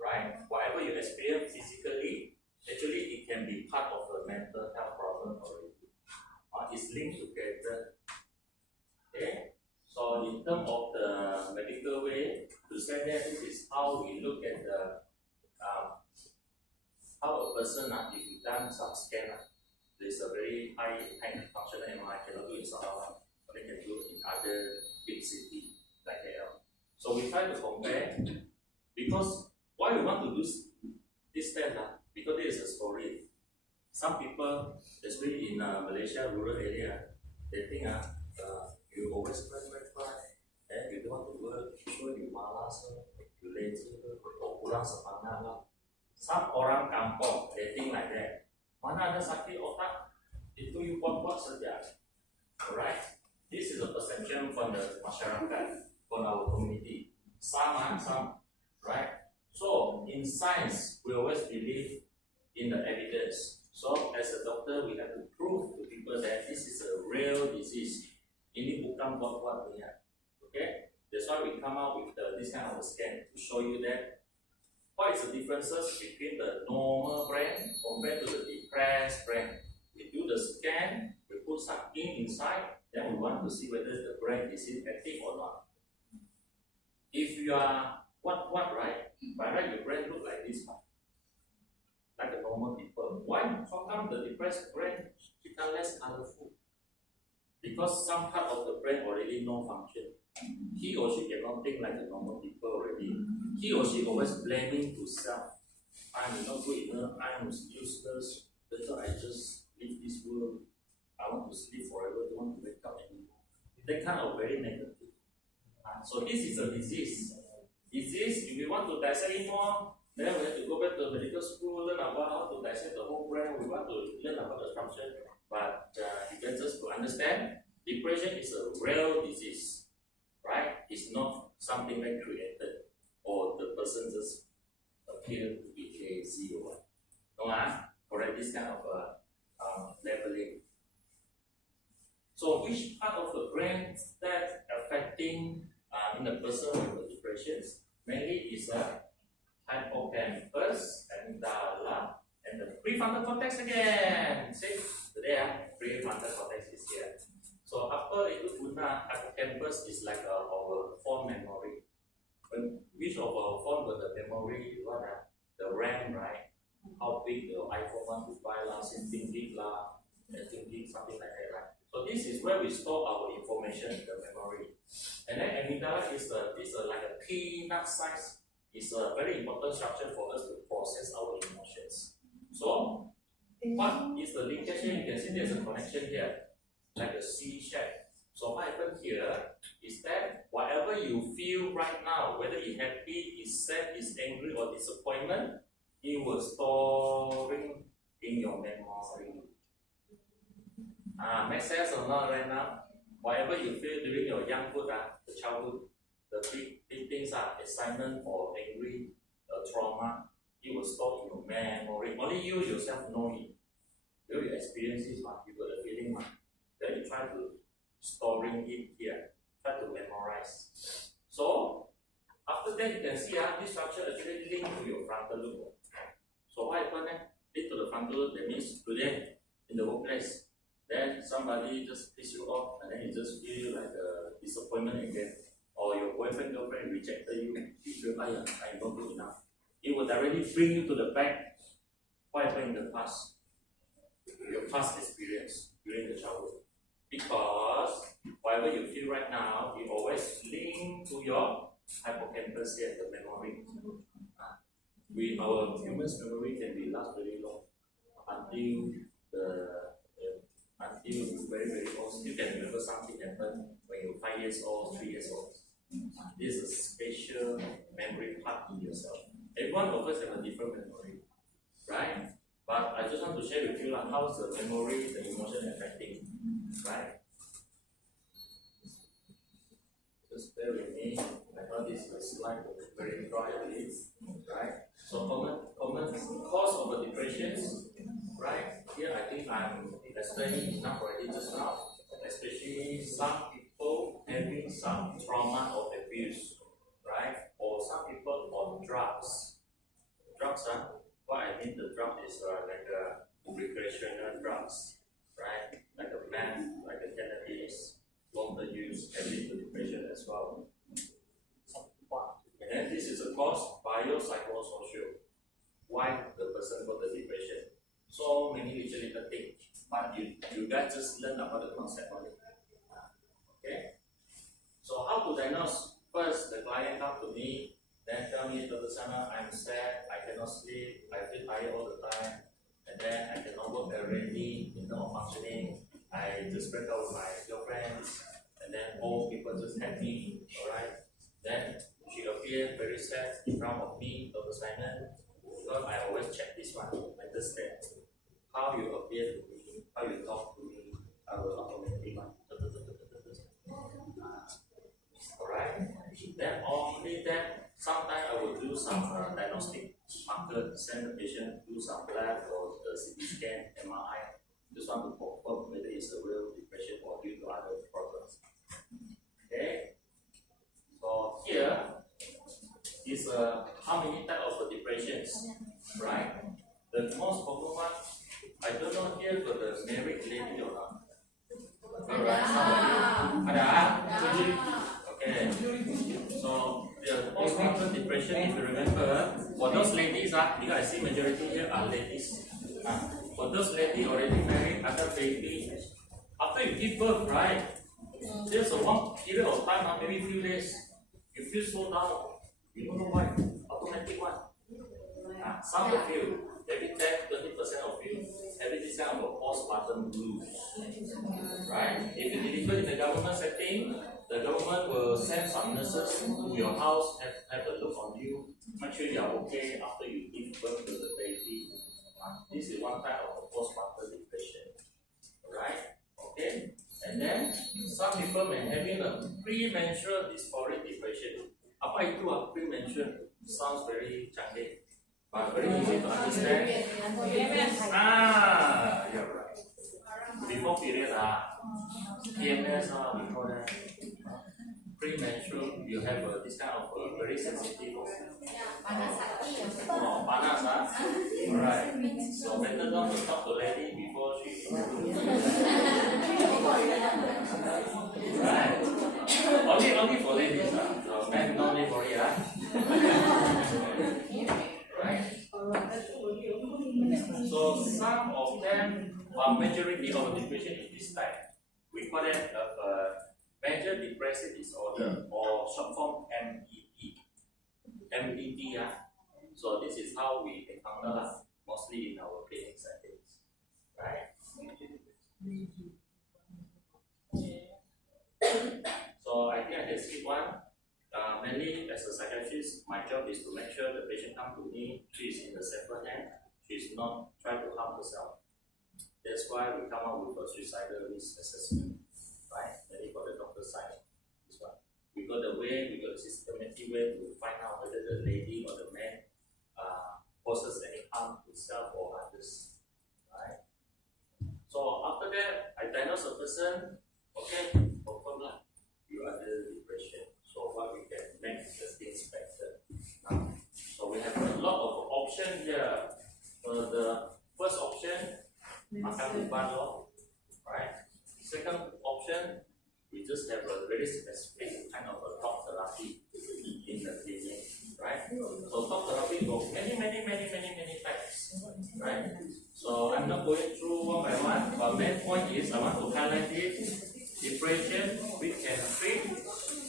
right? Whatever you experience physically, actually it can be part of a mental health problem already. It's linked together. Okay? So in terms of the medical way, to say that this is how we look at the how a person, if you done some scan, there's a very high functional MRI cannot do in Sarawak, but they can do in other big cities like KL. So we try to compare, because why we want to do this test, because there is a story. Some people, especially in Malaysia rural area, they think you always cry, and you don't want to work, so you malas, you lazy, or kurang semangat. Some orang kampung, they think like that. Mana ada sakit otak, itu you buat saja. Alright? This is a perception from the masyarakat, from our community. Some, right? So, in science, we always believe in the evidence. So, as a doctor, we have to prove to people that this is a real disease. Ini bukan buat-buat punya. Okay? That's why we come out with this kind of scan to show you that what is the differences between the normal brain compared to the depressed brain. We do the scan, we put some ink inside, then we want to see whether the brain is active or not. If you are what right? By right, your brain look like this one, like a normal people. Why? How come the depressed brain become less colorful? Because some part of the brain already no function. He or she cannot think like a normal people already. He or she always blaming to self. I'm not good enough, I'm useless, better I just leave this world. I want to sleep forever, don't want to wake up anymore. That kind of very negative. So this is a disease. Disease, if we want to dissect it more, then we have to go back to medical school, learn about how to dissect the whole brain, we want to learn about the structure. But you can just to understand, depression is a real disease. Right? It's not something that created or the person just appeared to be lazy or what. No, correct this kind of leveling. So which part of the brain that affecting in the person with depressions mainly is a hippocampus, amygdala, and the prefrontal cortex again. See, there, prefrontal cortex is here. So after itu guna hippocampus is like our phone memory. Which of our phone got the memory? What the RAM, right? How big the iPhone want to buy lah, 16 gig lah, 18 gig, something like that, right? So this is where we store our information, the memory. And then amygdala is like a peanut size. It's a very important structure for us to process our emotions. So what is the linkage here? You can see there's a connection here, like a C shape. So what happened here is that whatever you feel right now, whether it's happy, it's sad, it's angry, or disappointment, it will storing in your memory. Make sense or not right now? Whatever you feel during your younghood, the childhood, the big things are assignment or angry, trauma, it will store in your memory. Only you yourself know it. You experience it, you got the feeling. Then you try to storing it here, try to memorize. So after that, you can see this structure actually linked to your frontal lobe. So what happened? Linked to the frontal lobe, that means today in the workplace, then somebody just piss you off, and then you just feel like a disappointment again, or your boyfriend girlfriend rejected you, you feel I'm not good enough. It will directly bring you to the back. What happened in the past? Your past experience during the childhood. Because whatever you feel right now, it always link to your hippocampus here, the memory. Our human's memory can be last very long until very very old. You can remember something happened when you're 5 years old, 3 years old. This is a spatial memory part in yourself. Every one of us have a different memory, right? But I just want to share with you how's the memory, the emotion affecting, right? Just bear with me. I know this slide was very dry, right? So common cause of a depression, right? Here I think I'm explaining enough already just now. Especially some people having some trauma or abuse, right? Or some people on drugs. Drugs, what I mean the drug is like a recreational drugs, right? Like a meth, like a cannabis, long-term use can lead to depression as well. And then this is a cause, biopsychosocial. Why the person got the depression? So many little things, but you guys just learn about the concept of it. Okay? So how to diagnose? First, the client come to me, then tell me, Dr. Sana, I'm sad, I cannot sleep, I feel tired all the time, and then I cannot work already in terms of functioning. I just break up with my girlfriends, and then all people just hate me, alright? Then she appeared very sad in front of me, Dr. Simon, because I always how you appear to me, how you talk to me, I will automatically alright. Then only then sometimes I will do some diagnostic marker, send the patient do some blood or the CT scan, MRI. Just want to confirm whether it's a real depression or due to other problems. Okay. So here is how many types of depressions, right? The most common one, I don't know here for the married lady or not. Alright, some of you. Ada? Okay. So the postpartum depression, if you remember, for those ladies, because I see majority here are ladies. For those ladies already married, other baby, after you give birth, right? There's a one period of time, maybe few days, you feel so down. You don't know why. Automatic one. Some of you, maybe 10-20% of you, having this kind of a postpartum blues. Right? If you deliver in the government setting, the government will send some nurses to your house, have a look on you, make sure you are okay after you give birth to the baby. This is one type of postpartum depression. Right? Okay? And then some people may having a premenstrual dysphoric depression. Apa itu premenstrual? Sounds very canggih, but very easy to understand. You're right. Before period, PMS, before that. Premenstrual, you have this kind of very sensitive. Panas, Alright. So better not to talk to lady before she. Right. Only for ladies, so men no need for it, Right. So some of them, majority of depression is this type. We call it major depressive disorder or short form MED. MED, So this is how we encounter mostly in our clinic settings, right? So I think I can skip one. Mainly as a psychiatrist, my job is to make sure the patient comes to me, she is in the safer hand, she is not trying to harm herself. That's why we come up with a suicidal risk assessment, right? Mainly for the doctor side. This one. We got the way, we got a systematic way to find out whether the lady or the man causes any harm to self or others, right? So after that, I diagnose a person, okay, confirm lah, you are the depression. So what we can make the things better. So we have a lot of options here. The first option, makan uban law, right? Second option, we just have a very specific kind of a talk therapy in the clinic, right? So talk therapy goes many types, right? So I'm not going through one by one, but main point is I want to highlight it. Depression we can treat,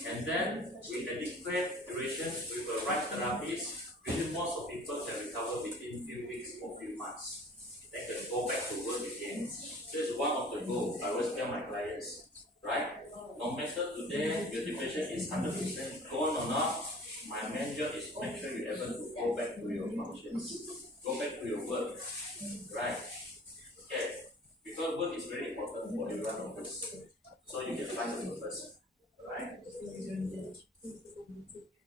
and then with adequate duration with the right therapies, really most of people can recover within few weeks or few months. They can go back to work again. This is one of the goals I always tell my clients, right? No matter today your depression is 100% gone or not, my main job is to make sure you're able to go back to your functions, go back to your work, right? Okay, because work is very important for every one of us. So you can find the purpose, right?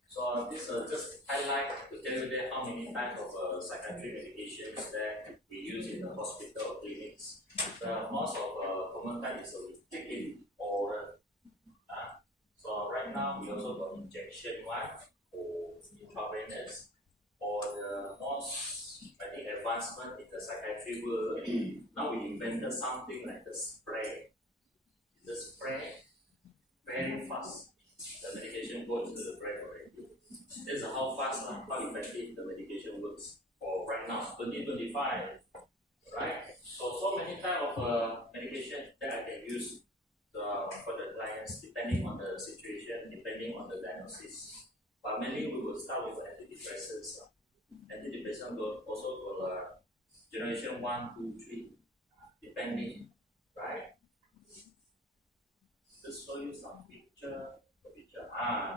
So this just highlight to tell you there how many types of psychiatric medications that we use in the hospital or clinics. The most of common type is we take it oral. So right now we also got injection one or intravenous, or the most I think advancement in the psychiatry world. Now we invented something like the spray. The spray very fast. The medication goes into the brain already. This is how fast and how effective the medication works for right now, 2025, right? So many type of medication that I can use for the clients depending on the situation, depending on the diagnosis. But mainly we will start with antidepressants. Antidepressants will also go generation 1, 2, 3, depending, right? Just show you some picture.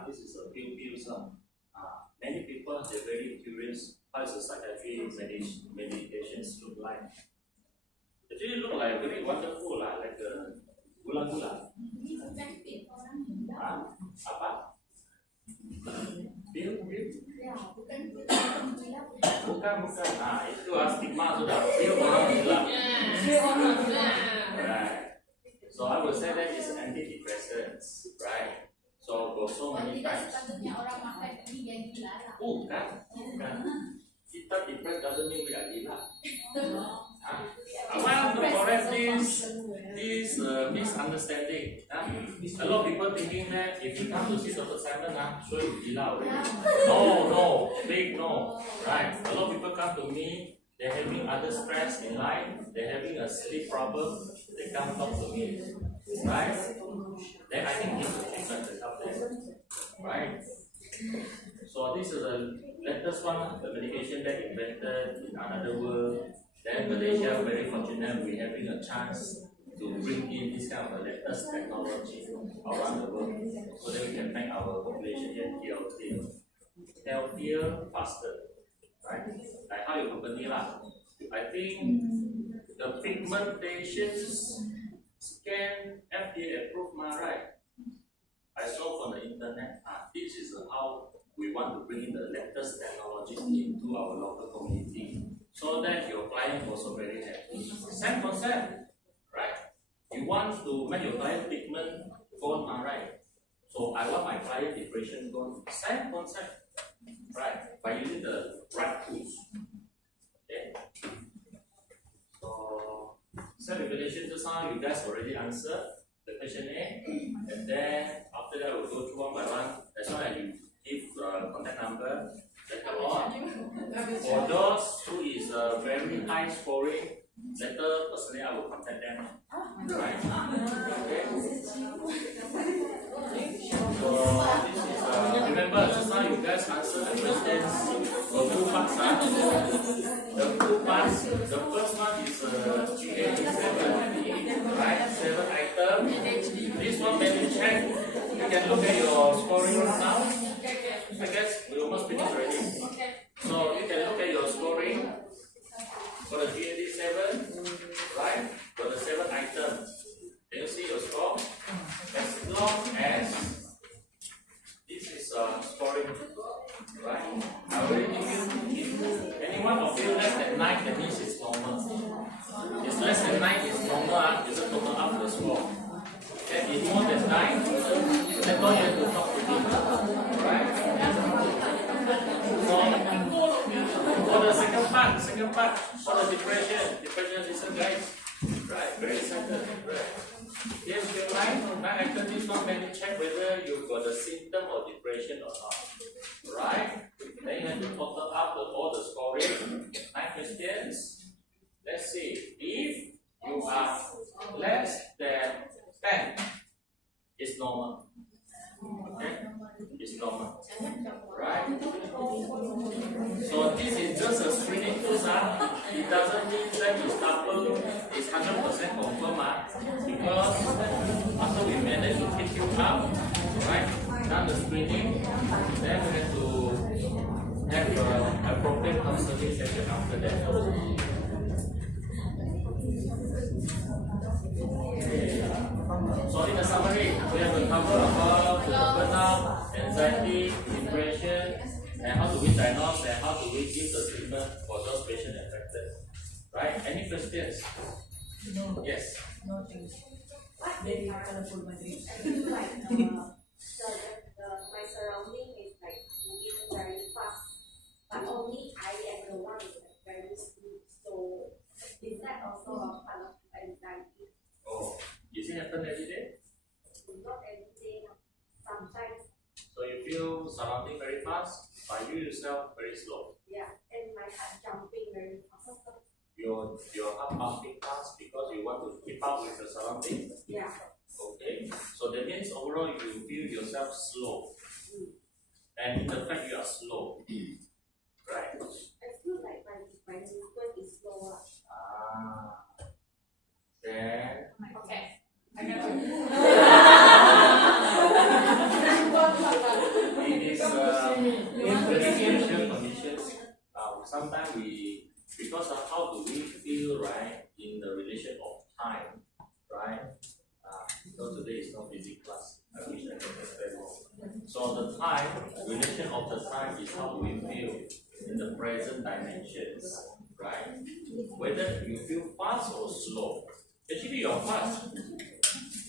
This is a few pills. Many people they're very curious how is the psychiatry medications look like. Actually look like very wonderful lah, like gula-gula. Bukan pil orang gila. Ah, apa? Pil? Ya, bukan pil orang gila. Bukan. Ah, itu stigma sudah. Pil orang gila. Right. So I would say that is antidepressants, right? So for so many Tidak times. sepatutnya orang makan ini dia gila lah. Bukan. Kita depressed doesn't mean we are gila. I want to correct this misunderstanding. A lot of people thinking that if you come to see Dr. Simon, sure you gila already. No, big no. Right? A lot of people come to me, they're having other stress in life, they're having a sleep problem, they come talk to me. Right? Then I think it's a treatment to help them. Right? So this is the latest one, the medication that invented in another world. Then Malaysia, very fortunate, we're having a chance to bring in this kind of latest technology around the world, so that we can make our population healthier, faster, right? Like how your company lah. I think the pigmentation scan FDA approved, right? I saw from the internet. This is how we want to bring in the latest technology into our local community, so that your client also very happy. Same concept, right? You want to make your client pigment gone, right? So I want my client depression gone. Same concept, right? By using the right tools. Okay. So self-regulation just now you guys already answered the question A, and then after that we'll go through one by one. As long as you give contact number, later on. For those who is very high scoring, later personally I will contact them. Right? Okay. So this is remember just now you guys answer the questions for 2 parts. The 2 parts. The first one is GA7, right? 7 items. This one when you check, you can look at your scoring now. I guess we almost finished already. So you can look at your scoring for the GAD7, right? For the 7 items. Can you see your score? As long as this is scoring, right? I already give you any one of you less than 9, that means it's normal. It's less than 9 is normal, it's a total up the score. Okay, if more than 9, then don't you have to talk to me. Right? For the second part, for the depression, listen guys. Right, very excited. Right. Yes, your 9 items is not going to check whether you've got a symptom of depression or not. Right? Then you have to total up all the scoring. 9 questions. Let's see. If you are less than 10, it's normal. Okay? It's normal. Right? So this is just a screening tool. It doesn't mean that it's double, it's 100% confirmed. Because after we manage to pick you up, right? Done the screening, then we have to have appropriate counseling session after that. So in the summary, we have to cover about the burnout, anxiety, depression, and how do we diagnose and how do we give the treatment for those patients affected. Right? Any questions? No. Yes. No things. Very colorful materials. My surrounding is like moving very fast, but only I am the one is like very slow. So is that also a part of anxiety? Oh, is it happen every day? Not every day. Sometimes. So you feel surrounding very fast, but you yourself very slow. Yeah, and my heart jumping very fast. Your heart pumping fast because you want to keep up with the surrounding. Yeah. Okay. So that means overall you feel yourself slow. And in the fact you are slow. Right. I feel like my movement is slower. Then Okay. I got it. it is very special conditions. sometimes we, because of how do we feel, right, in the relation of time, right? So today is not physics class. I wish I could explain more. So the time, relation of the time is how do we feel in the present dimensions, right? Whether you feel fast or slow. Actually, you are fast.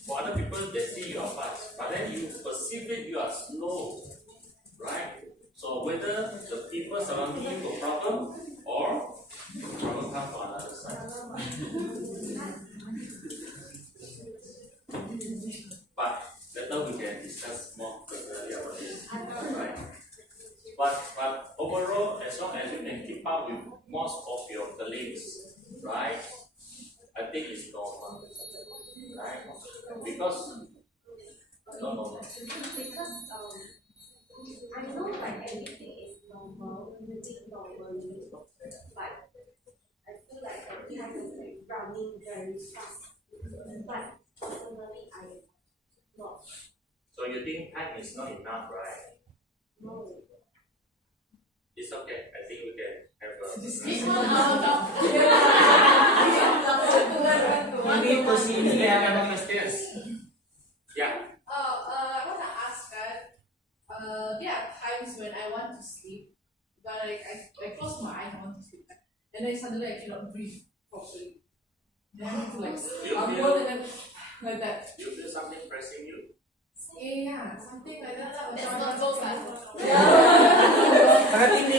For other people, they see you are fast, but then you perceive it, you are slow, right? So whether the people surrounding you a problem or problem come from another side. But later we can discuss more personally about this, right? But overall, as long as you can keep up with most of your colleagues, right? I think it's normal, right? Because not normal. Because I know like everything is normal, you think normally, but I feel like every time is like running very fast. But personally, I am not. So you think time is not enough, right? No. It's okay. I think we can have a. Any questions? Yeah. I want to ask that there are times when I want to sleep, but like I close my eyes, I want to sleep, and then suddenly I cannot breathe properly. Then I need to like upward and then like that. You feel something pressing you? Yeah, something like that. That's not so fast. Angkat tinggi.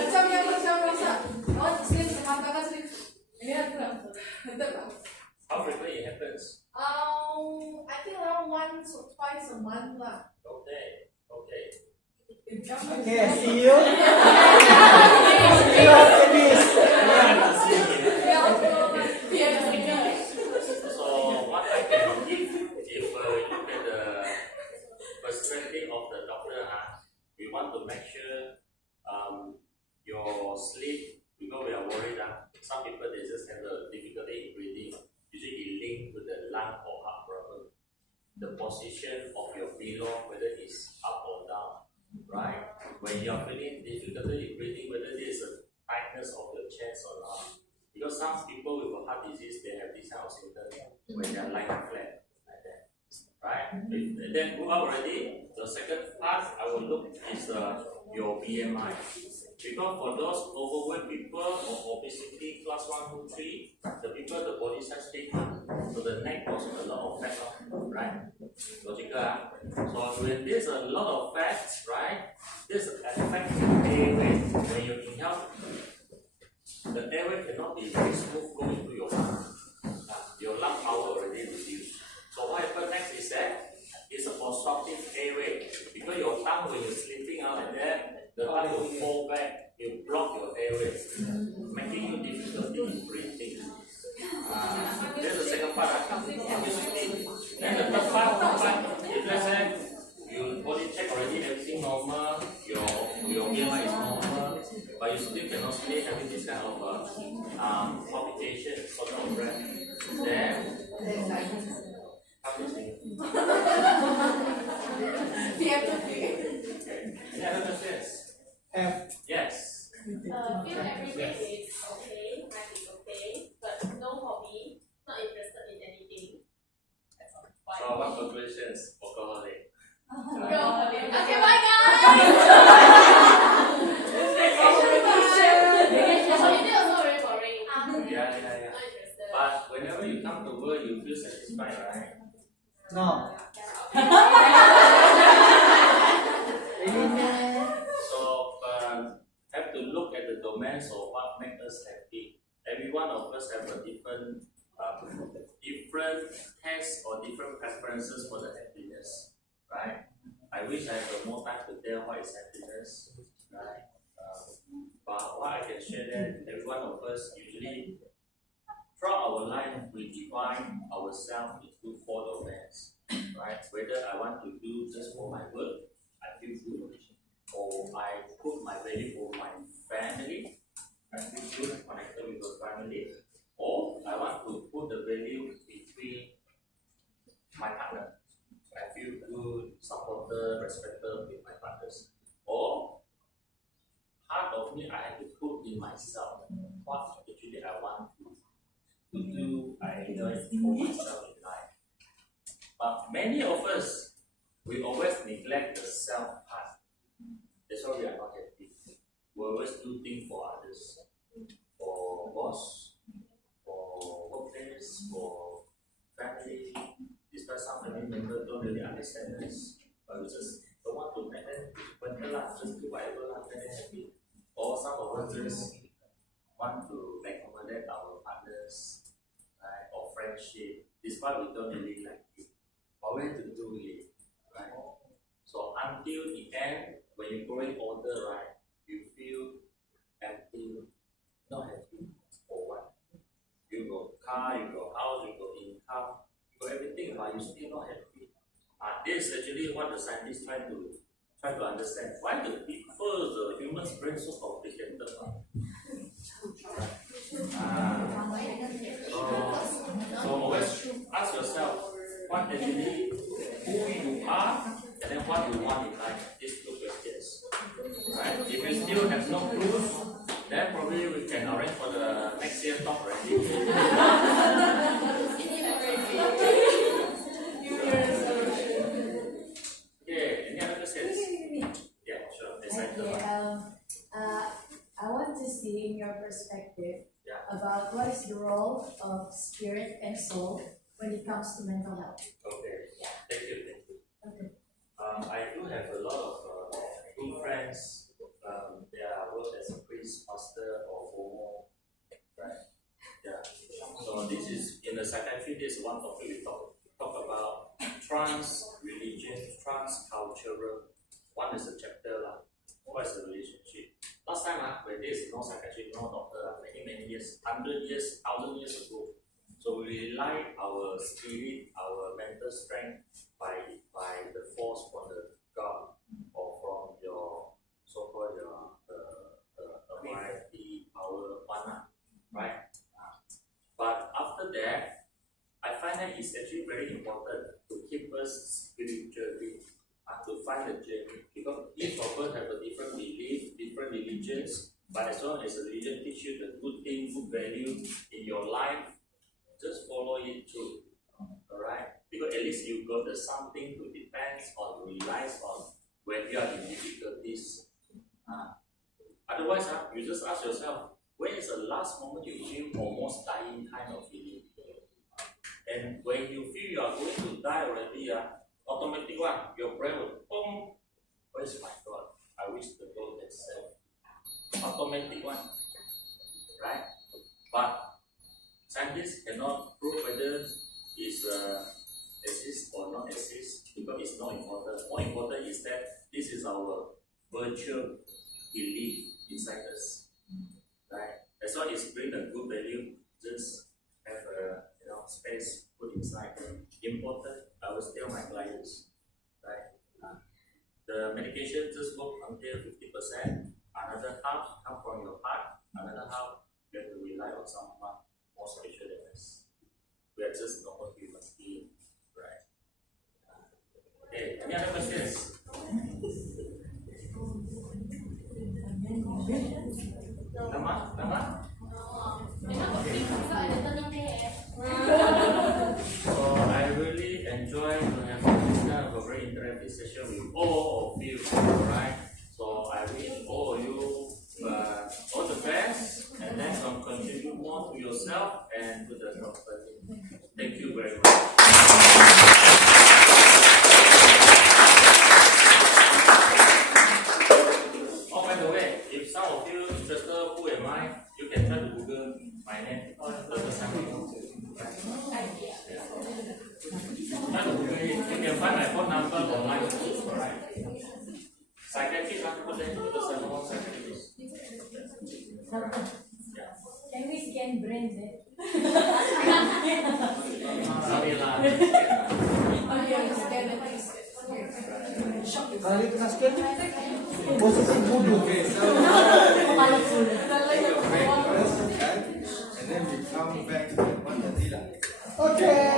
Macam yang macam rasa, I want to sleep, mata sleep. Ini aku lah, betul lah. How frequently it happens? I think around once or twice a month lah. Okay. Okay. Okay, see you. See you after this. So what I can give, if we look at the perspective of the doctor, we want to make sure your sleep, because we are worried that some people they just have a difficulty in breathing, usually linked to the lung or heart problem. The position of your pillow, whether it's up or down, right? When you are feeling difficulty in breathing, whether there is a tightness of your chest or not. Because some people with a heart disease, they have this kind of symptoms when they are lying flat, like that, right? Then move up already. The second part I will look is your BMI. Because for those overweight people or obesity class 1, 2, 3, the people the body size big, so the neck was a lot of fat, right? Logical. So when there's a lot of fat, right, this affects the airway. When you inhale, the airway cannot be very smooth going into your lung. Your lung power already reduced. So what happens next is that it's a obstructive airway. Because your tongue, when you're sleeping out like that, the tongue will fall back, you block your airway, making you difficulty in breathing. That's the second part. Then the third part, if let's say you body check already, everything normal, your BMI is normal, but you still cannot sleep, having this kind of palpitation, sort of breath, then how to sleep? Yeah, yes. Yes. Feel everything is okay, life is okay, but no hobby, not interested in anything. That's all. So what conclusions? Alcoholic. Okay, bye guys! Holiday also very boring. Yeah. Not interested. But whenever you come to work, you feel satisfied, right? No. So have to look at the domains of what makes us happy. Every one of us have a different tastes or different preferences for the happiness, right? I wish I had more time to tell what is happiness, right? But what I can share that every one of us usually throughout our life we define ourselves into 4 domains, right? Whether I want to do just for my work, I feel good, or I put my value for my family, I feel good, connected with the family, or I want to put the value between my partner. I feel good, supported, respected with my partners. Or part of me I have to put within myself. What actually I want to do, I enjoy for myself in life. But many of us, we always neglect the self part. That's why we are not happy. We always do things for others, for boss, for workplace, for family. Despite some family members don't really understand us, but we just don't want to make them just do whatever make them happy. Or some of us just want to accommodate our partners, right, or friendship. Despite we don't really like it, but we have to do it, right? So until the end, when you're growing older, right, you feel empty, not happy for what? You got car, you got house, you got income, you got everything, but you still not happy. This is actually what the scientists try to understand. Why do people, the human's brain so complicated? So always ask yourself, what actually who you are, and then what you want in life. These two questions. Right? If you still have no clues, then probably we can arrange for the next year talk already. Okay, any other questions? Yeah, sure. I want to see in your perspective Yeah. about what is the role of spirit and soul when it comes to mental health. Okay. Thank you. Okay. I do have a lot of good friends. They are work as a priest, pastor, or homo. Right? Yeah. So this is in the psychiatry. This is one topic we talk about trans-religion, trans-cultural. One is a chapter lah. What is the relationship? Last time when there is no psychiatry, no doctor, many years, 100 years, 1,000 years ago. So we rely our spirit, our mental strength by the force from the God or from your so-called your authority, power, mana, right? But after that, I find that it's actually very important to keep us spiritually to find the journey, because each of us have a different belief, different religions. But as long as the religion teach you the good thing, good value in your life, just follow it through. Alright? Because at least you got something to depend on, to rely on when you are in difficulties. Otherwise, you just ask yourself, when is the last moment you feel almost dying kind of feeling? And when you feel you are going to die already, automatic one, your brain will boom. Where's my God? I wish the God had said. Automatic one, right? But scientists cannot prove whether it's exist or not exist, because it's not important. More important is that this is our virtual belief inside us, right? As long as bring a good value, just have a space put inside. Important, I will tell my clients, right? The medication just work until 50%. Another half come from your heart. Another half you have to rely on someone more special than us. We are just normal human beings, right? Okay, any other questions? Nama? So I really enjoy to have this kind of a very interactive session with all of you, right? So I wish all of you all the best, and then contribute more to yourself and to the company. Thank you very much. Oh, by the way, if some of you interested who am I, you can try to Google my name. You can find my phone number online, alright? Psychiatrist, put that to the server, psychiatrist. Can we scan brains? Sorry lah. Kali kena scan, posisi bodoh. Okay, so take a break first, and then we come back to 1:30 lah. Okay.